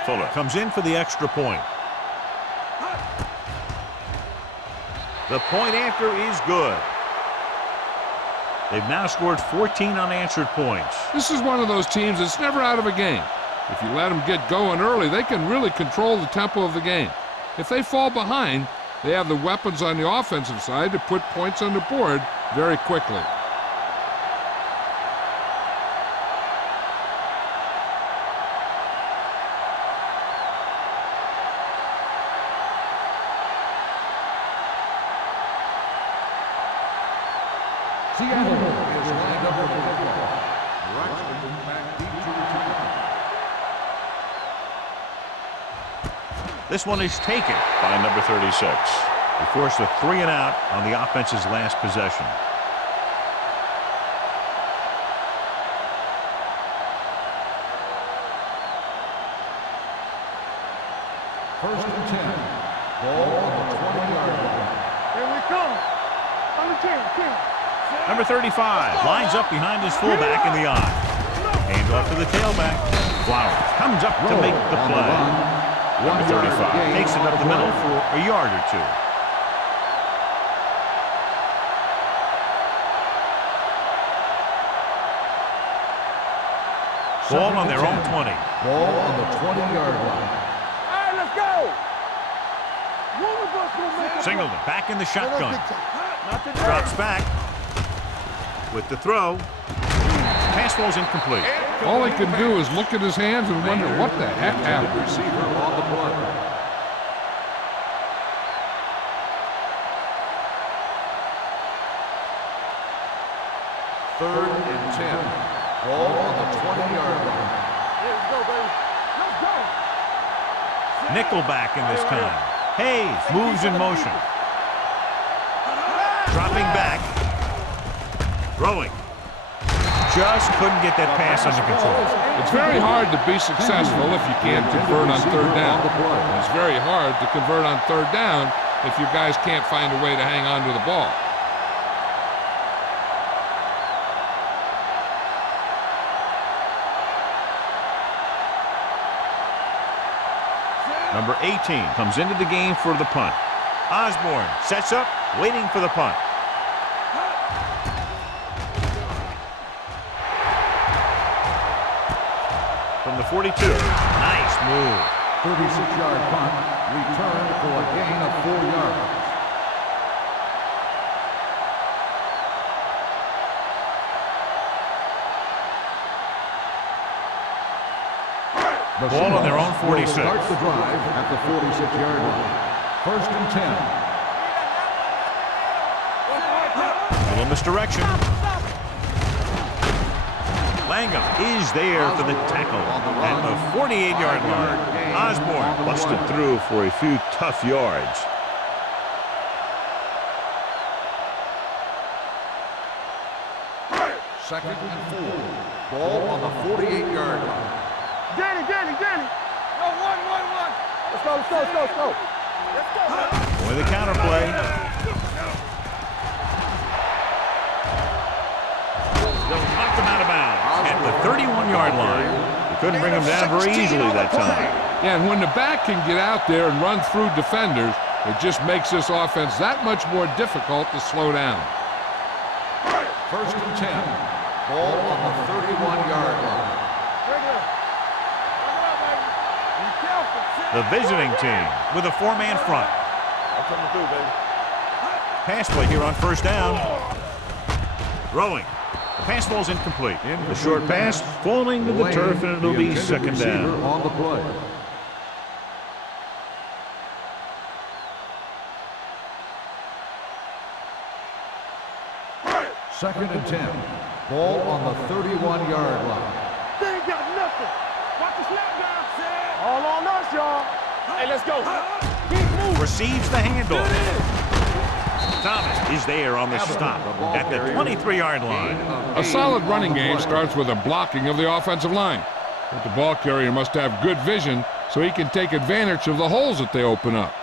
Fuller comes in for the extra point. The point after is good. They've now scored 14 unanswered points. This is one of those teams that's never out of a game. If you let them get going early, they can really control the tempo of the game. If they fall behind, they have the weapons on the offensive side to put points on the board very quickly. Seattle is lined up with the football. Braxton back deep to return. This one is taken by number 36. They forced a 3 and out on the offense's last possession. First and 10. Ball on the 20-yard line. Here we come. On the 10. Number 35 lines up behind his fullback in the eye. Hands off to the tailback. Flowers comes up to make the play. Number 35 takes it up the middle for a yard or two. Ball on their own 20. Ball on the 20-yard line. All right, let's go. One of us will make a Singleton back in the shotgun. Not today. Drops back with the throw. Pass falls incomplete. All he can do is look at his hands and wonder what the heck happened. Receiver on the play. Third and 10. Ball on the 20-yard line. Let's go, baby. Let's go. Nickelback in this time. Hayes moves in motion. Dropping back. Throwing. Just couldn't get that pass under control. It's very hard to be successful if you can't convert on third down. It's very hard to convert on third down if your guys can't find a way to hang on to the ball. Number 18 comes into the game for the punt. Osborne sets up, waiting for the punt. From the 42. Nice move. 36-yard punt. Returned for a gain of 4 yards. Ball on their own 46. Start the drive at the 46-yard line. First and 10. A little misdirection. Langham is there for the tackle at the 48-yard line. Osborne busted through for a few tough yards. Second and 4. Ball on the 48-yard line. Danny. No, one. Let's go. With the counter play. They'll knock them out of bounds at the 31-yard line. They couldn't bring them down very easily that time. Yeah, and when the back can get out there and run through defenders, it just makes this offense that much more difficult to slow down. First and 10. Ball on the 31-yard line. The visiting team with a 4-man front. I'm coming through, baby. Pass play here on first down. Throwing. The pass falls incomplete. The short pass falling to the turf, and it'll be second down. On the play. Second and 10. Ball on the 31-yard line. They ain't got nothing. Watch the snap down. All on us, y'all. Hey, let's go. Keep moving. Receives the handoff. Thomas is there on the stop at the 23-yard line. A solid running game starts with a blocking of the offensive line. But the ball carrier must have good vision so he can take advantage of the holes that they open up.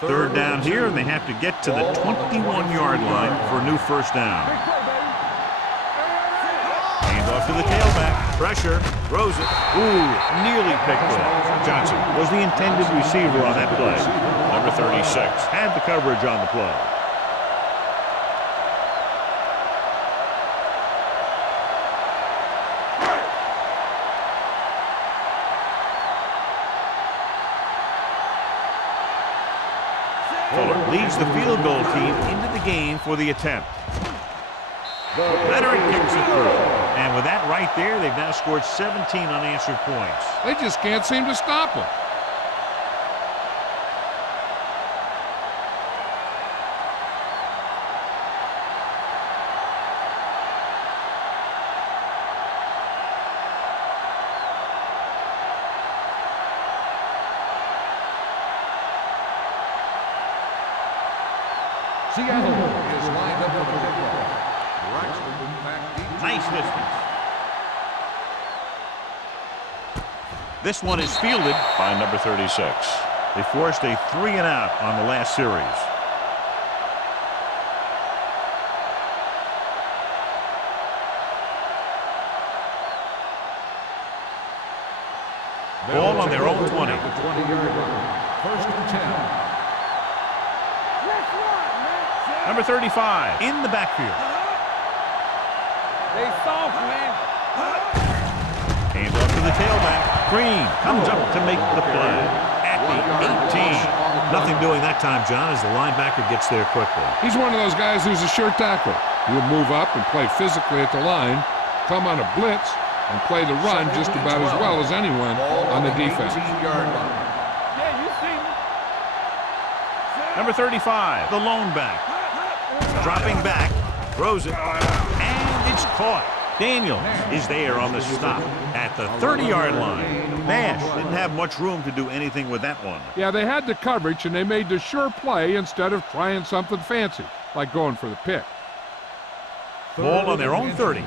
Third down here, and they have to get to the 21-yard line for a new first down. Handoff to the tailback. Pressure. Throws it. Ooh, nearly picked off. Johnson was the intended receiver on that play. Number 36 had the coverage on the play. Fuller leads the field goal team into the game for the attempt. Leonard kicks it through. And with that right there, they've now scored 17 unanswered points. They just can't seem to stop him. Seattle is lined up for the kickoff. Nice distance. This one is fielded by number 36. They forced a 3-and-out on the last series. Ball on their own 20. 20-yard line. First and 10. Number 35 in the backfield. They soft, man. Hands off to the tailback. Green comes up to make the play at the 18. Nothing doing that time, John, as the linebacker gets there quickly. He's one of those guys who's a sure tackler. He'll move up and play physically at the line, come on a blitz, and play the run just about as well as anyone on the defense. Yeah, you see me. Number 35, the lone back. Dropping back, throws it, and it's caught. Daniels is there on the stop at the 30-yard line. Nash didn't have much room to do anything with that one. Yeah, they had the coverage, and they made the sure play instead of trying something fancy, like going for the pick. Ball on their own 30.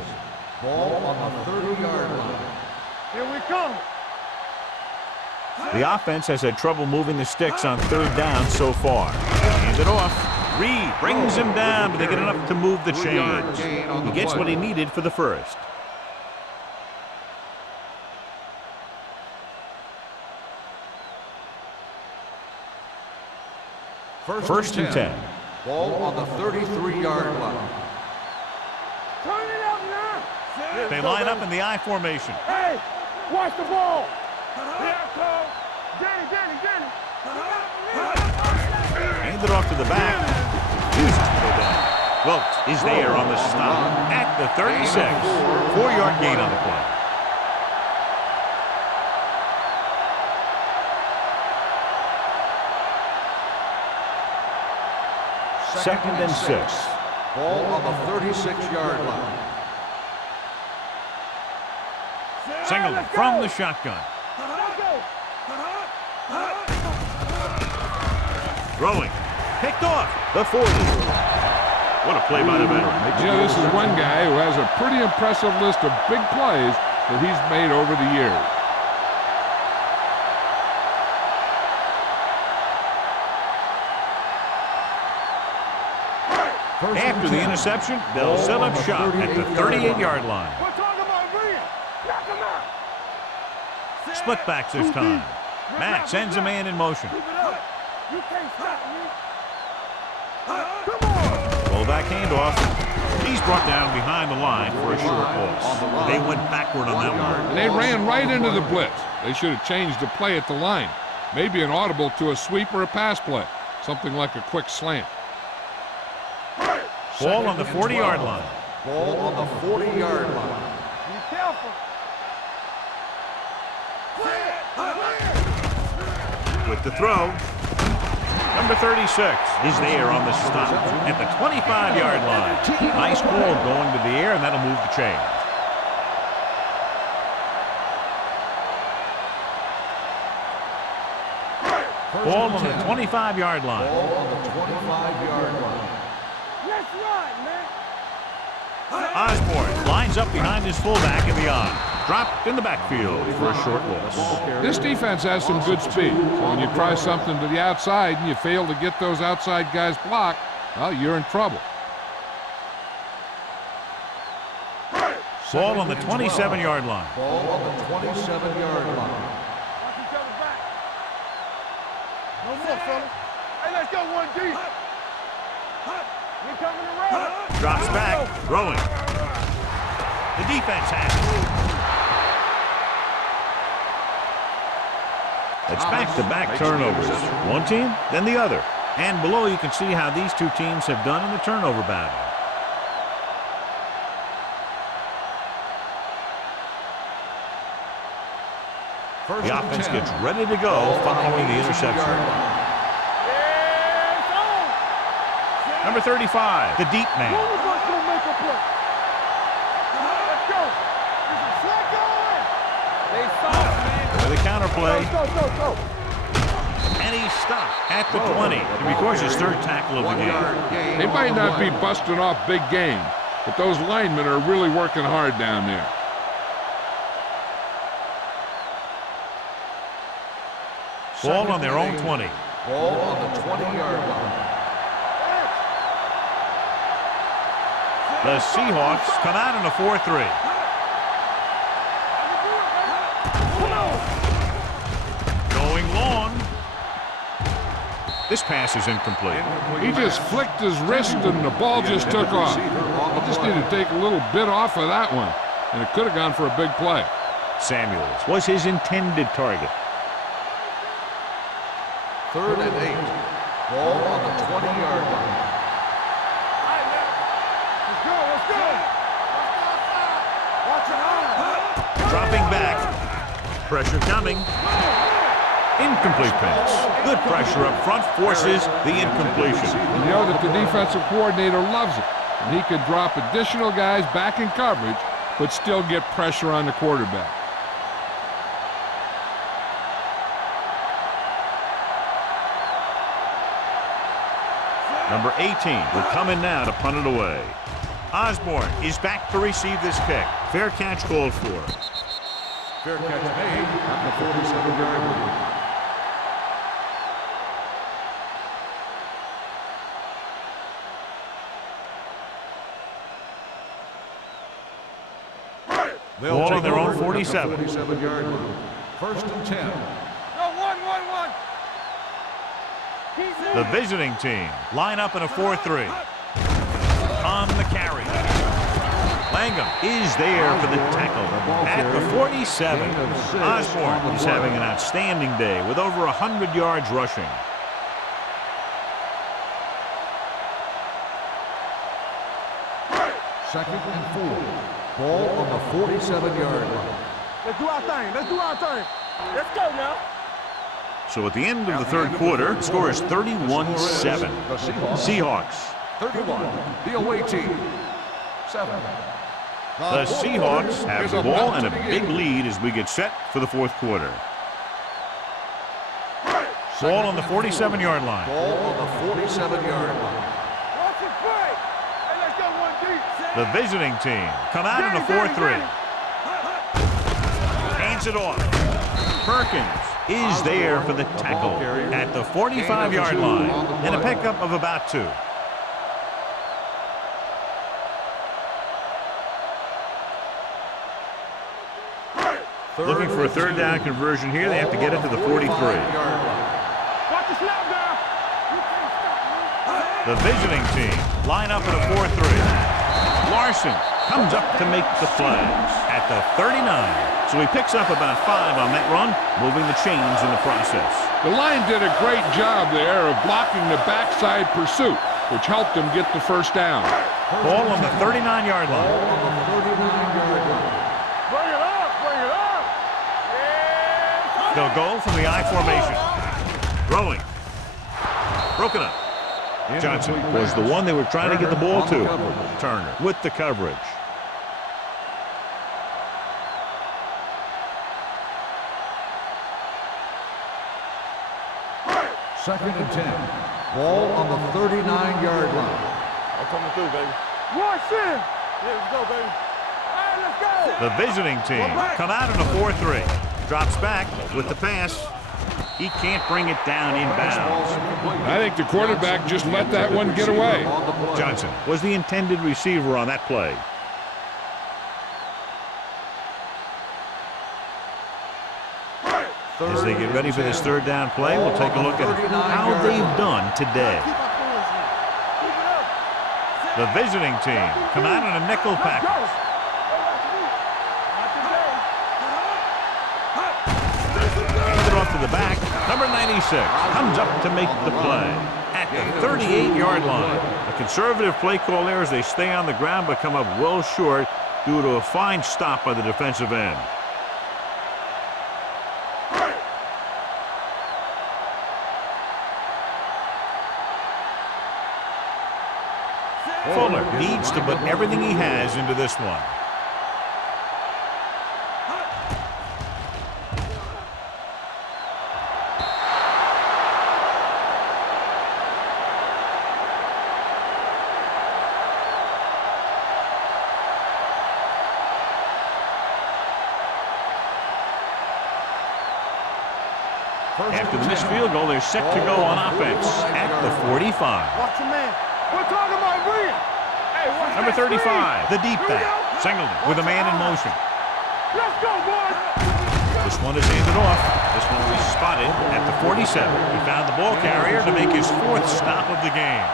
Ball on the 30-yard line. Here we come. The offense has had trouble moving the sticks on third down so far. Hand it off. Reed brings him down, but they get enough to move the chains. He gets what he needed for the first. First and 10. Ball on the 33-yard line. Turn it up now. They line up in the I formation. Hey, watch the ball. Here it comes. Danny. Hand it off to the back. Uses to go down. Wilkes is there on the stop at the 36. 4-yard gain on the play. Second and 6. Ball on the 36-yard line. Singleton from the shotgun. Throwing. Picked off. The 40. What a play by the veteran. Yeah, this is one guy who has a pretty impressive list of big plays that he's made over the years. After the interception, they'll set up shop at the 38-yard line. We're talking about Rhea. Knock him out. Split backs this time. Matt sends a man in motion. Keep it up. You can't stop me. Come on. Roll back handoff. He's brought down behind the line for a short loss. They went backward on that one. And they ran right into the blitz. They should have changed the play at the line. Maybe an audible to a sweep or a pass play. Something like a quick slant. Ball on the 40-yard line. Ball on the 40-yard line. Be careful. With the throw, number 36 is there on the stop at the 25-yard line. Nice ball going to the air, and that'll move the chains. Ball on the 25-yard line. Ball on the 25-yard line. Let's ride, man. Osborne lines up behind his fullback in the I. Dropped in the backfield for a short loss. This defense has some good speed. So when you try something to the outside and you fail to get those outside guys blocked, well, you're in trouble. Ball on the 27-yard line. Ball on the 27-yard line. Watch each other back. No more, fella. Hey, let's go, 1D. We coming around. Drops back, throwing. The defense has it. It's back-to-back turnovers. One team, then the other. And below you can see how these two teams have done in the turnover battle. The offense gets ready to go following the interception. Number 35, the deep man. One of us gonna make a play. Let's go. This is Flacco. They soft, man. With a counterplay, Go. and he's stopped at the 20. To record his third tackle of the game. They might not be busting off big games, but those linemen are really working hard down there. Ball on their own 20. Ball on the 20-yard line. The Seahawks come out in a 4-3. Going long. This pass is incomplete. He just flicked his wrist and the ball just took off. I just need to take a little bit off of that one. and it could have gone for a big play. Samuels was his intended target. 3rd and 8. Ball on the 20-yard line. Let's go, let's go. Watch your eye. Dropping back. Pressure coming. Incomplete pass. Good pressure up front forces the incompletion. You know that the defensive coordinator loves it, and he could drop additional guys back in coverage, but still get pressure on the quarterback. Number 18 will come in now to punt it away. Osborne is back to receive this kick. Fair catch called for. Fair catch made at the 47-yard line. They'll Ball take on their own over at 47. the 47-yard line. 1st and 10. Go, 1-1-1. The visiting team line up in a 4-3. On the carry. Langham is there for the tackle at the 47. Osborne is having an outstanding day with over 100 yards rushing. Second and 4. Ball on the 47-yard line. Let's do our thing. Let's do our thing. Let's go now. So at the end of the 3rd quarter, the score is 31-7. The Seahawks. 31. The away team. 7. The Seahawks have the ball and a big lead as we get set for the 4th quarter. Ball on the 47-yard line. Ball on the 47-yard line. Watch it play. Hey, let's go 1-deep. The visiting team come out in a 4-3. Hands it off. Perkins is there for the tackle at the 45-yard line and a pickup of about 2. Looking for a 3rd down conversion here. They have to get it to the 43. Watch the snap down. The visiting team line up in a 4-3. Larson comes up to make the play at the 39. So he picks up about 5 on that run, moving the chains in the process. The line did a great job there of blocking the backside pursuit, which helped them get the 1st down. Ball on the 39-yard line. Bring it up, bring it up. Yeah. They'll go from the I formation. Throwing. Broken up. Johnson was the one they were trying to get the ball to. Turner with the coverage. Second and 10. Ball on the 39-yard line. I'm coming through, baby. Watch in. Yeah, let's go, baby. All right, let's go. The visiting team come out in a 4-3. Drops back with the pass. He can't bring it down inbounds. I think the quarterback just let that one get away. Johnson was the intended receiver on that play. As they get ready for this 3rd down play, we'll take a look at how they've done today. The visiting team come out in a nickel package. Hand it off to the back. Number 96 comes up to make the play at the 38-yard line. A conservative play call there as they stay on the ground but come up well short due to a fine stop by the defensive end. Fuller needs to put everything he has into this one. After the missed field goal, they're set to go on offense at the 45. Watch your man. We're talking about Rhea. Hey, watch Number that 35, screen. the deep back. Singleton with a man in motion. Let's go, boys. This one is handed off. This one was spotted at the 47. He found the ball carrier to make his 4th stop of the game.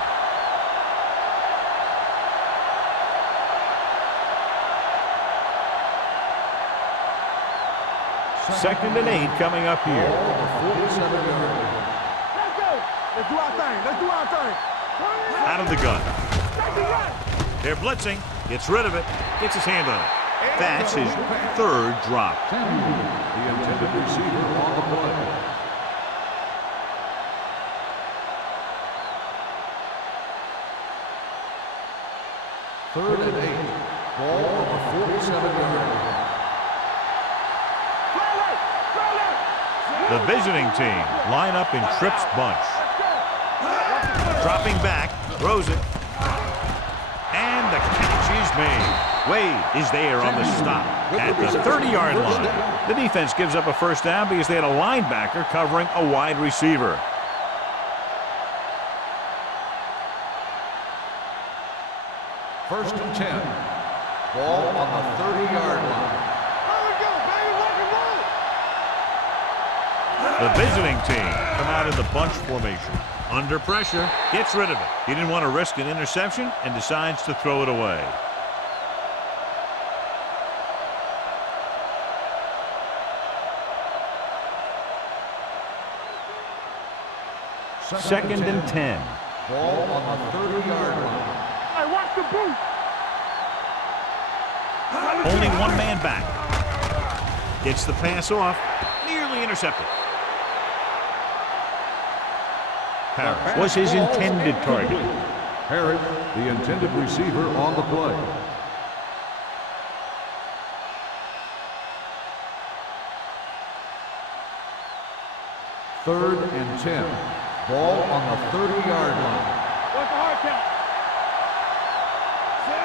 2nd and 8 coming up here. Ball on the 47-yard line. Let's go. Let's do our thing. Let's do our thing. Out of the gun. Take the right. They're blitzing. Gets rid of it. Gets his hand on it. That's his 3rd drop. The intended receiver on the play. Third and 8. Ball on the 47-yard line. The visiting team line up in trips bunch. Dropping back, throws it, and the catch is made. Wade is there on the stop at the 30-yard line. The defense gives up a 1st down because they had a linebacker covering a wide receiver. First and 10. Ball on the 30-yard line. The visiting team come out in the bunch formation. Under pressure, gets rid of it. He didn't want to risk an interception and decides to throw it away. Second and 10. Ball on the 30-yard line. Hey, watch the boot. Only one man back. Gets the pass off. Nearly intercepted. Harris was his intended target. Harris, the intended receiver on the play. Third and 10. Ball on the 30-yard line. What's the hard count?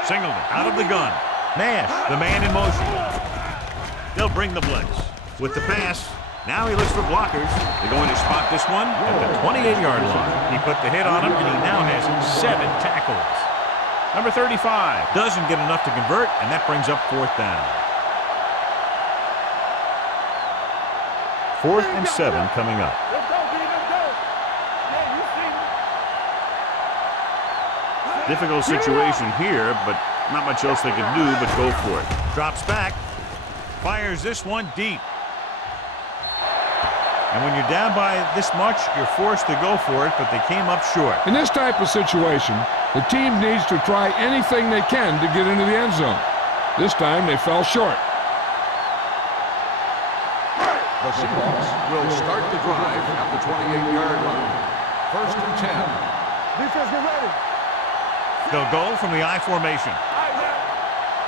Singleton out of the gun. Nash, the man in motion. They'll bring the blitz. With the pass, now he looks for blockers. They're going to spot this one at the 28-yard line. He put the hit on him, and he now has 7 tackles. Number 35 doesn't get enough to convert, and that brings up 4th down. 4th and 7 coming up. Let's go, B. Let's go. Yeah, you see me. Difficult situation here, but not much else they can do but go for it. Drops back. Fires this one deep. And when you're down by this much, you're forced to go for it, but they came up short. In this type of situation, the team needs to try anything they can to get into the end zone. This time, they fell short. The Seahawks will start the drive at the 28-yard line. First and 10. Defense, get ready. They'll go from the I formation. All right, now.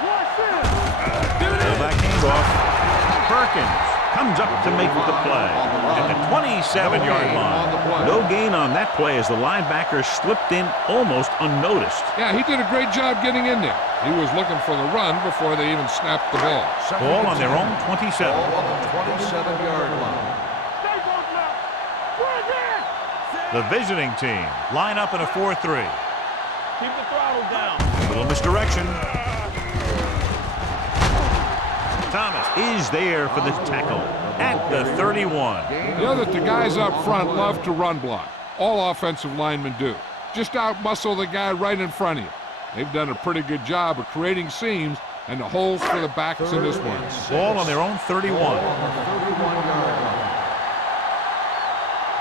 Watch this. Fullback handoff. Perkins comes up to make the play at the 27-yard line. No gain on that play as the linebacker slipped in almost unnoticed. Yeah, he did a great job getting in there. He was looking for the run before they even snapped the ball. Ball on their own 27. Ball on the 27-yard line. Stay both now. Bring it. The visiting team line up in a 4-3. Keep the throttle down. A little misdirection. Thomas is there for the tackle at the 31. You know that the guys up front love to run block. All offensive linemen do. Just out-muscle the guy right in front of you. They've done a pretty good job of creating seams and the holes for the backs in this one. Ball on their own 31. Ball on the 31-yard line.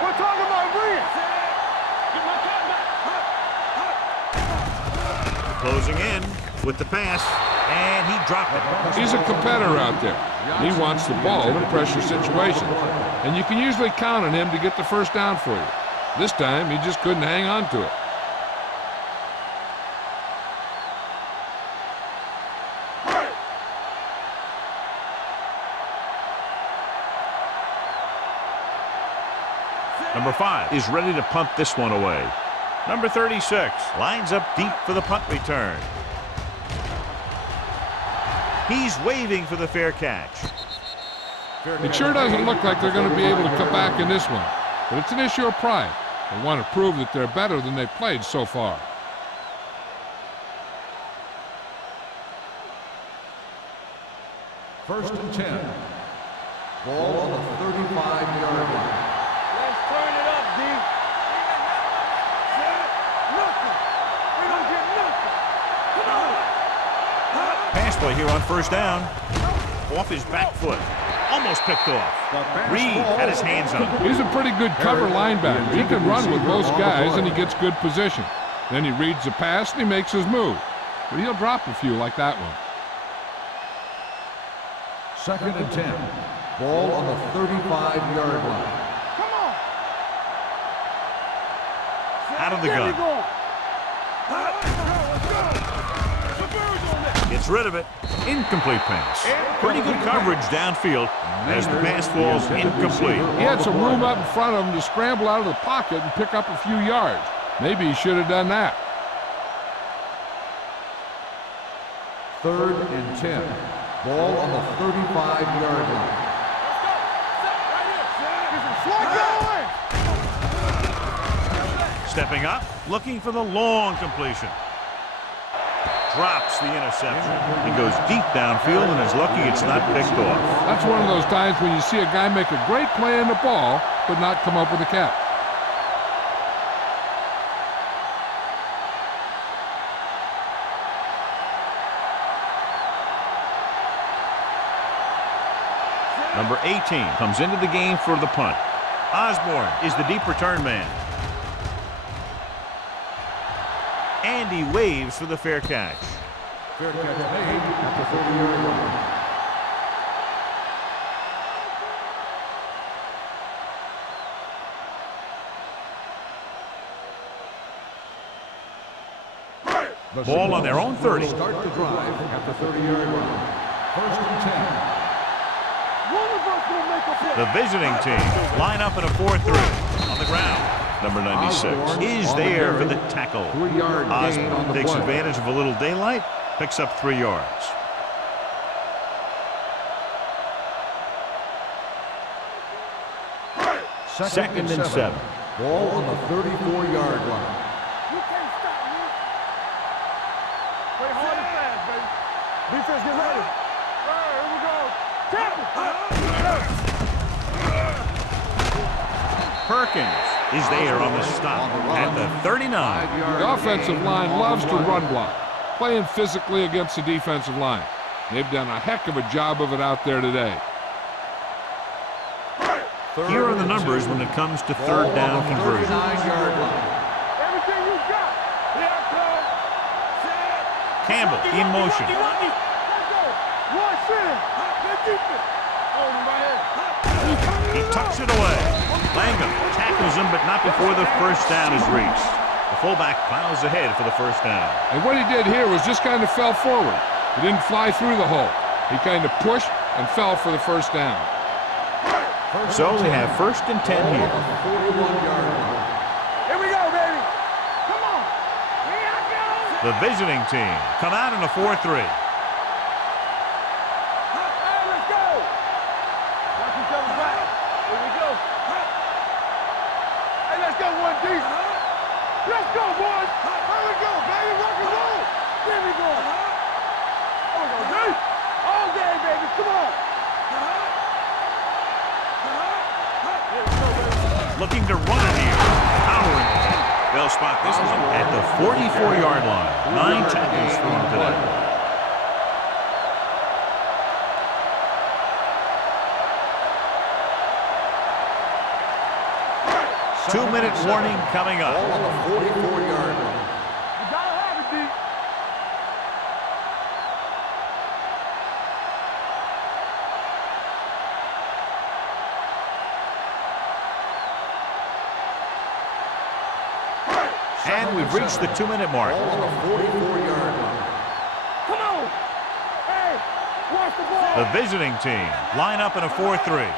We're talking about Reed. Closing in with the pass, and he dropped it. He's a competitor out there. He wants the ball in pressure situations, and you can usually count on him to get the 1st down for you. This time, he just couldn't hang on to it. Number 5 is ready to punt this one away. Number 36 lines up deep for the punt return. He's waving for the fair catch. It sure doesn't look like they're going to be able to come back in this one, but it's an issue of pride. They want to prove that they're better than they've played so far. First and 10. Ball on the 35-yard line. Let's turn it up, D. Nothing. We don't get nothing. Come on. Pass play here on 1st down. Off his back foot. Almost picked off. Reed had his hands on him. He's a pretty good cover linebacker. He can run with most guys, and he gets good position. Then he reads the pass, and he makes his move. But he'll drop a few like that one. 2nd and 10. Ball on the 35-yard line. Come on. Out of the gun. Gets rid of it. Incomplete pass. Pretty good coverage downfield as the pass falls incomplete. He had some room up in front of him to scramble out of the pocket and pick up a few yards. Maybe he should have done that. 3rd and 10. Ball on the 35-yard line. Stepping up, looking for the long completion. Drops the interception and goes deep downfield and is lucky it's not picked off. That's one of those times when you see a guy make a great play on the ball, but not come up with a catch. Number 18 comes into the game for the punt. Osborne is the deep return man. And he waves for the fair catch. Fair catch made at the 30-yard line. Ball on their own 30. Start the drive at the 30-yard line. 1st and 10. The visiting team line up in a 4-3 on the ground. Number 96 is there for the tackle. 3-yard gain on the takes play. advantage of a little daylight, picks up 3 yards. Second and 7. Ball on the 34-yard line. You can't stop me. Play hard and fast, baby. Defense, get ready. All right, here we go. Perkins is there on the stop at the 39. The offensive line loves to run block, playing physically against the defensive line. They've done a heck of a job of it out there today. Here are the numbers when it comes to 3rd down conversion. 39-yard line. Everything you got. Here I come. Campbell in motion. Let's go. One center. Good defense. Hold him right here. He tucks it away. Langham tackles him, but not before the first down is reached. The fullback plows ahead for the first down. And what he did here was just kind of fell forward. He didn't fly through the hole. He kind of pushed and fell for the first down. So we have 1st and 10 here. 41-yard line. Here we go, baby. Come on. Here I go. The visiting team come out in a 4-3. Hey, let's go. Watch each other's back. Here we go. Hey, let's go, 1D. Let's go, boys. Here we go, baby. Rock and roll. Here we go. Here we go, D. All day, baby. Come on. Looking to run it here. Powering it. They'll spot this one at the 44-yard line. 9 tackles for him today. Two-minute warning coming up. Ball on the 44-yard line. You gotta have it, D. And we've reached the 2-minute mark. Ball on the 44-yard line. Come on. Hey, watch the ball. The visiting team line up in a 4-3.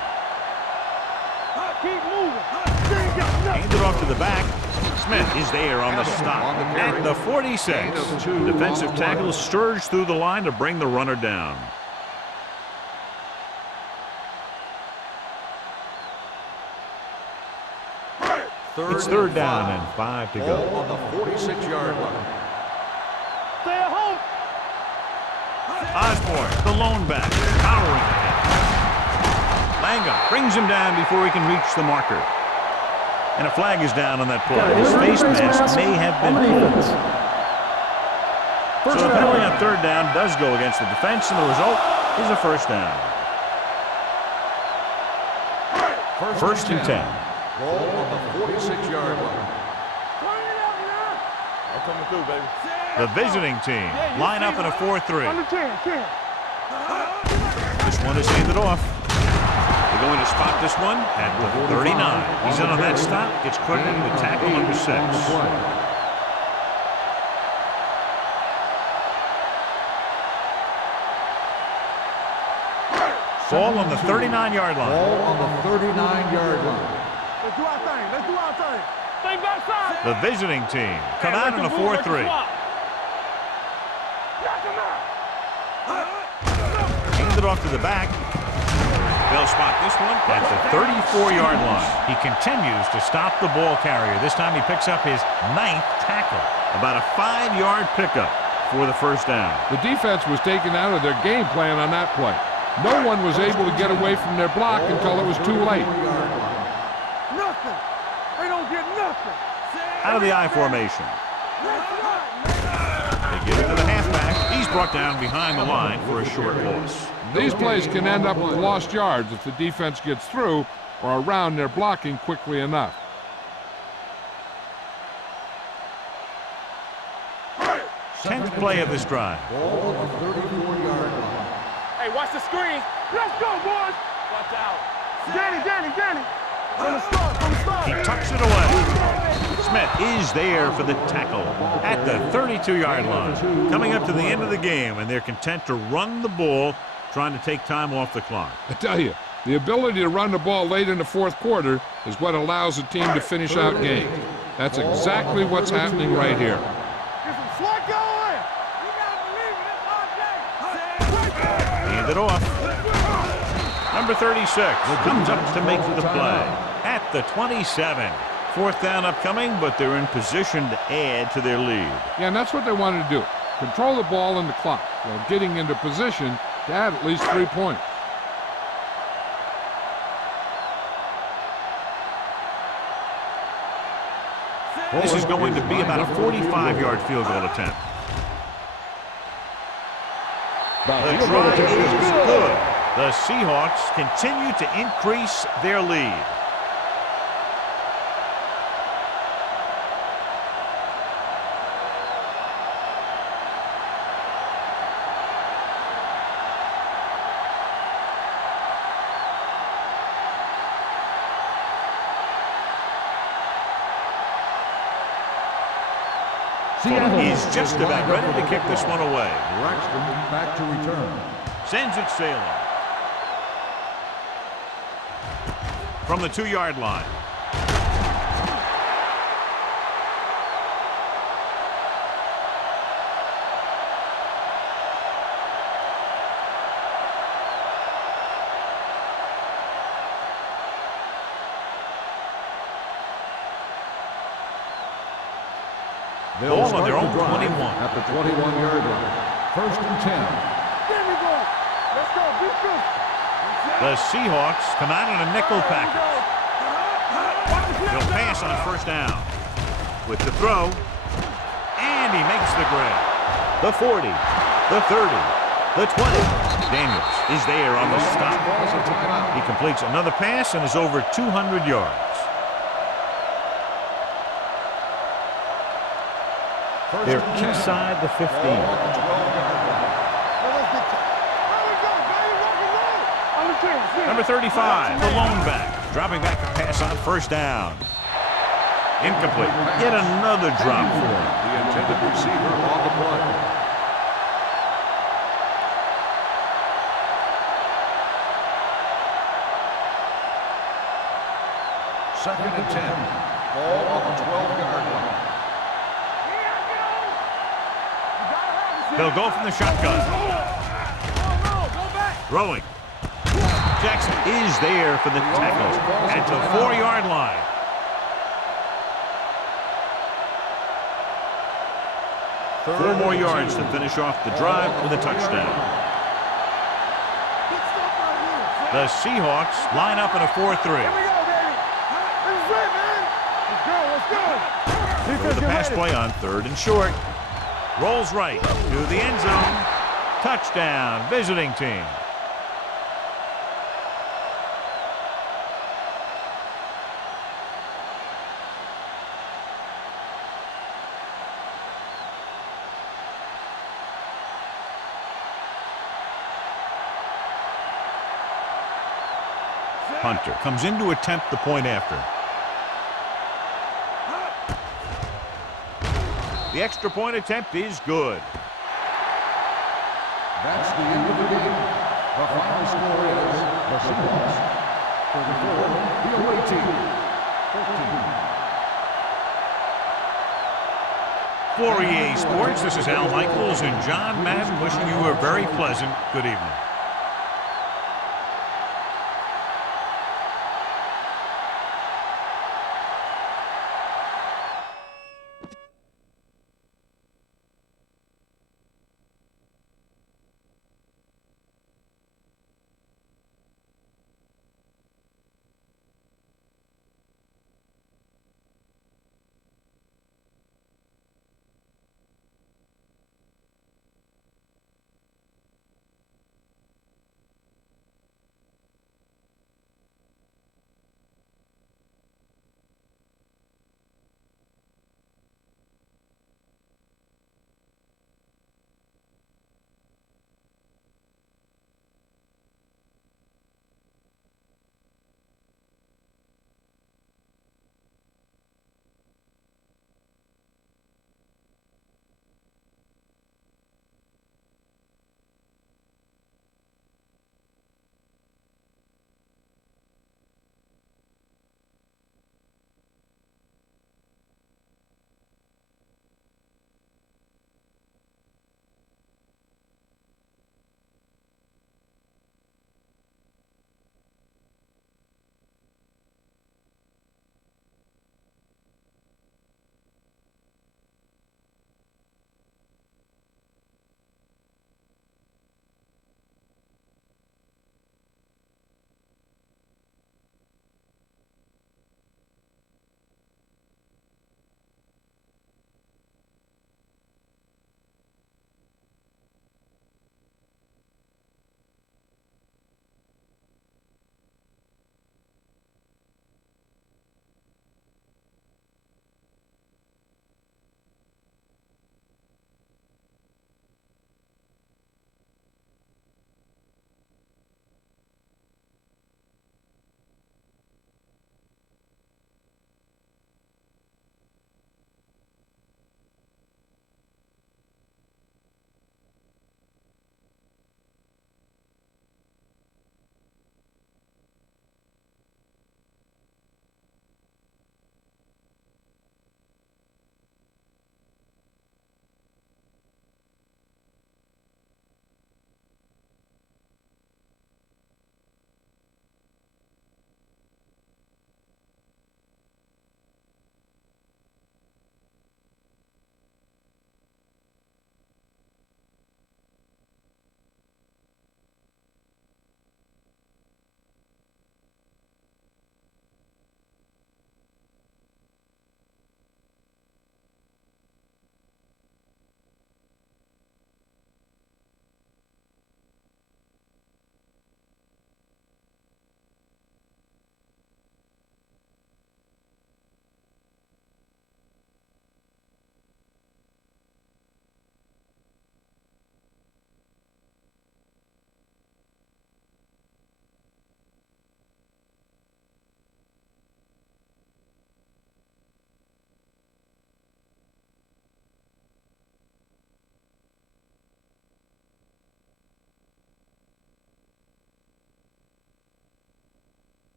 Keep moving. You ain't got nothing. Hand it off to the back. Smith is there on the stop at the 46. The defensive tackle surged through the line to bring the runner down. It's 3rd down and 5 to go. Ball on the 46-yard line. Stay at home. Osborne, the lone back, powering ahead. Langham brings him down before he can reach the marker. And a flag is down on that play. His face mask may have been pulled. So the penalty on 3rd down does go against the defense, and the result is a 1st down. First and 10. Ball on the 46-yard line. I'm coming through, baby. The visiting team line up in a 4-3. Under 10, 10. This one is handed off. They're going to spot this one at the 39. He's in on that stop. Gets credited with tackle number 6. Ball on the 39-yard line. Ball on the 39-yard line. Let's do our thing. Let's do our thing. Thing backside. The visiting team come out in a 4-3. Handed off to the back. They'll spot this one at the 34-yard line. He continues to stop the ball carrier. This time he picks up his 9th tackle. About a 5-yard pickup for the first down. The defense was taken out of their game plan on that play. No one was able to get away from their block until it was too late. Nothing. They don't get nothing. Out of the I formation. They give it to the halfback. He's brought down behind the line for a short loss. These plays can end up with lost yards if the defense gets through or around their blocking quickly enough. 10th play of this drive. Ball on the 34-yard line. Hey, watch the screen. Let's go, boys. Watch out. Danny. From the start. He tucks it away. Smith is there for the tackle at the 32-yard line. Coming up to the end of the game, and they're content to run the ball, trying to take time off the clock. I tell you, the ability to run the ball late in the fourth quarter is what allows a team to finish out games. That's exactly what's happening right here. Get some slack going. You gotta believe it. It's our day. Hand it off. Number 36 comes up to make the play at the 27. 4th down upcoming, but they're in position to add to their lead. Yeah, and that's what they wanted to do. Control the ball and the clock while getting into position to add at least 3 points. This is going to be about a 45-yard field goal attempt. The try is good. The Seahawks continue to increase their lead. He's just about ready to kick this one away. Braxton back to return. Sends it sailing. From the 2-yard line. Ball on their own 21. At the 21-yard line. First and 10. There we go. Let's go. Beat this. The Seahawks come out in a nickel package. He'll pass on first down. With the throw. And he makes the grab. The 40. The 30. The 20. Daniels is there on the stop. He completes another pass and is over 200 yards. They're inside the 15. Number 35, the lone back, dropping back to pass on first down. Incomplete. Yet another drop for him. The intended receiver on the play. Second and 10. Ball on the 12-yard line. They'll go from the shotgun. Throwing. Jackson is there for the tackle at the 4-yard line. Four more yards to finish off the drive with a touchdown. The Seahawks line up in a 4-3. Throw the pass play on 3rd and short. Rolls right to the end zone. Touchdown, visiting team. punter comes in to attempt the point after. The extra point attempt is good. That's the end of the game. The final score is the Seahawks 34, the away team 14. For EA Sports, this is Al Michaels and John Madden wishing you a very pleasant good evening.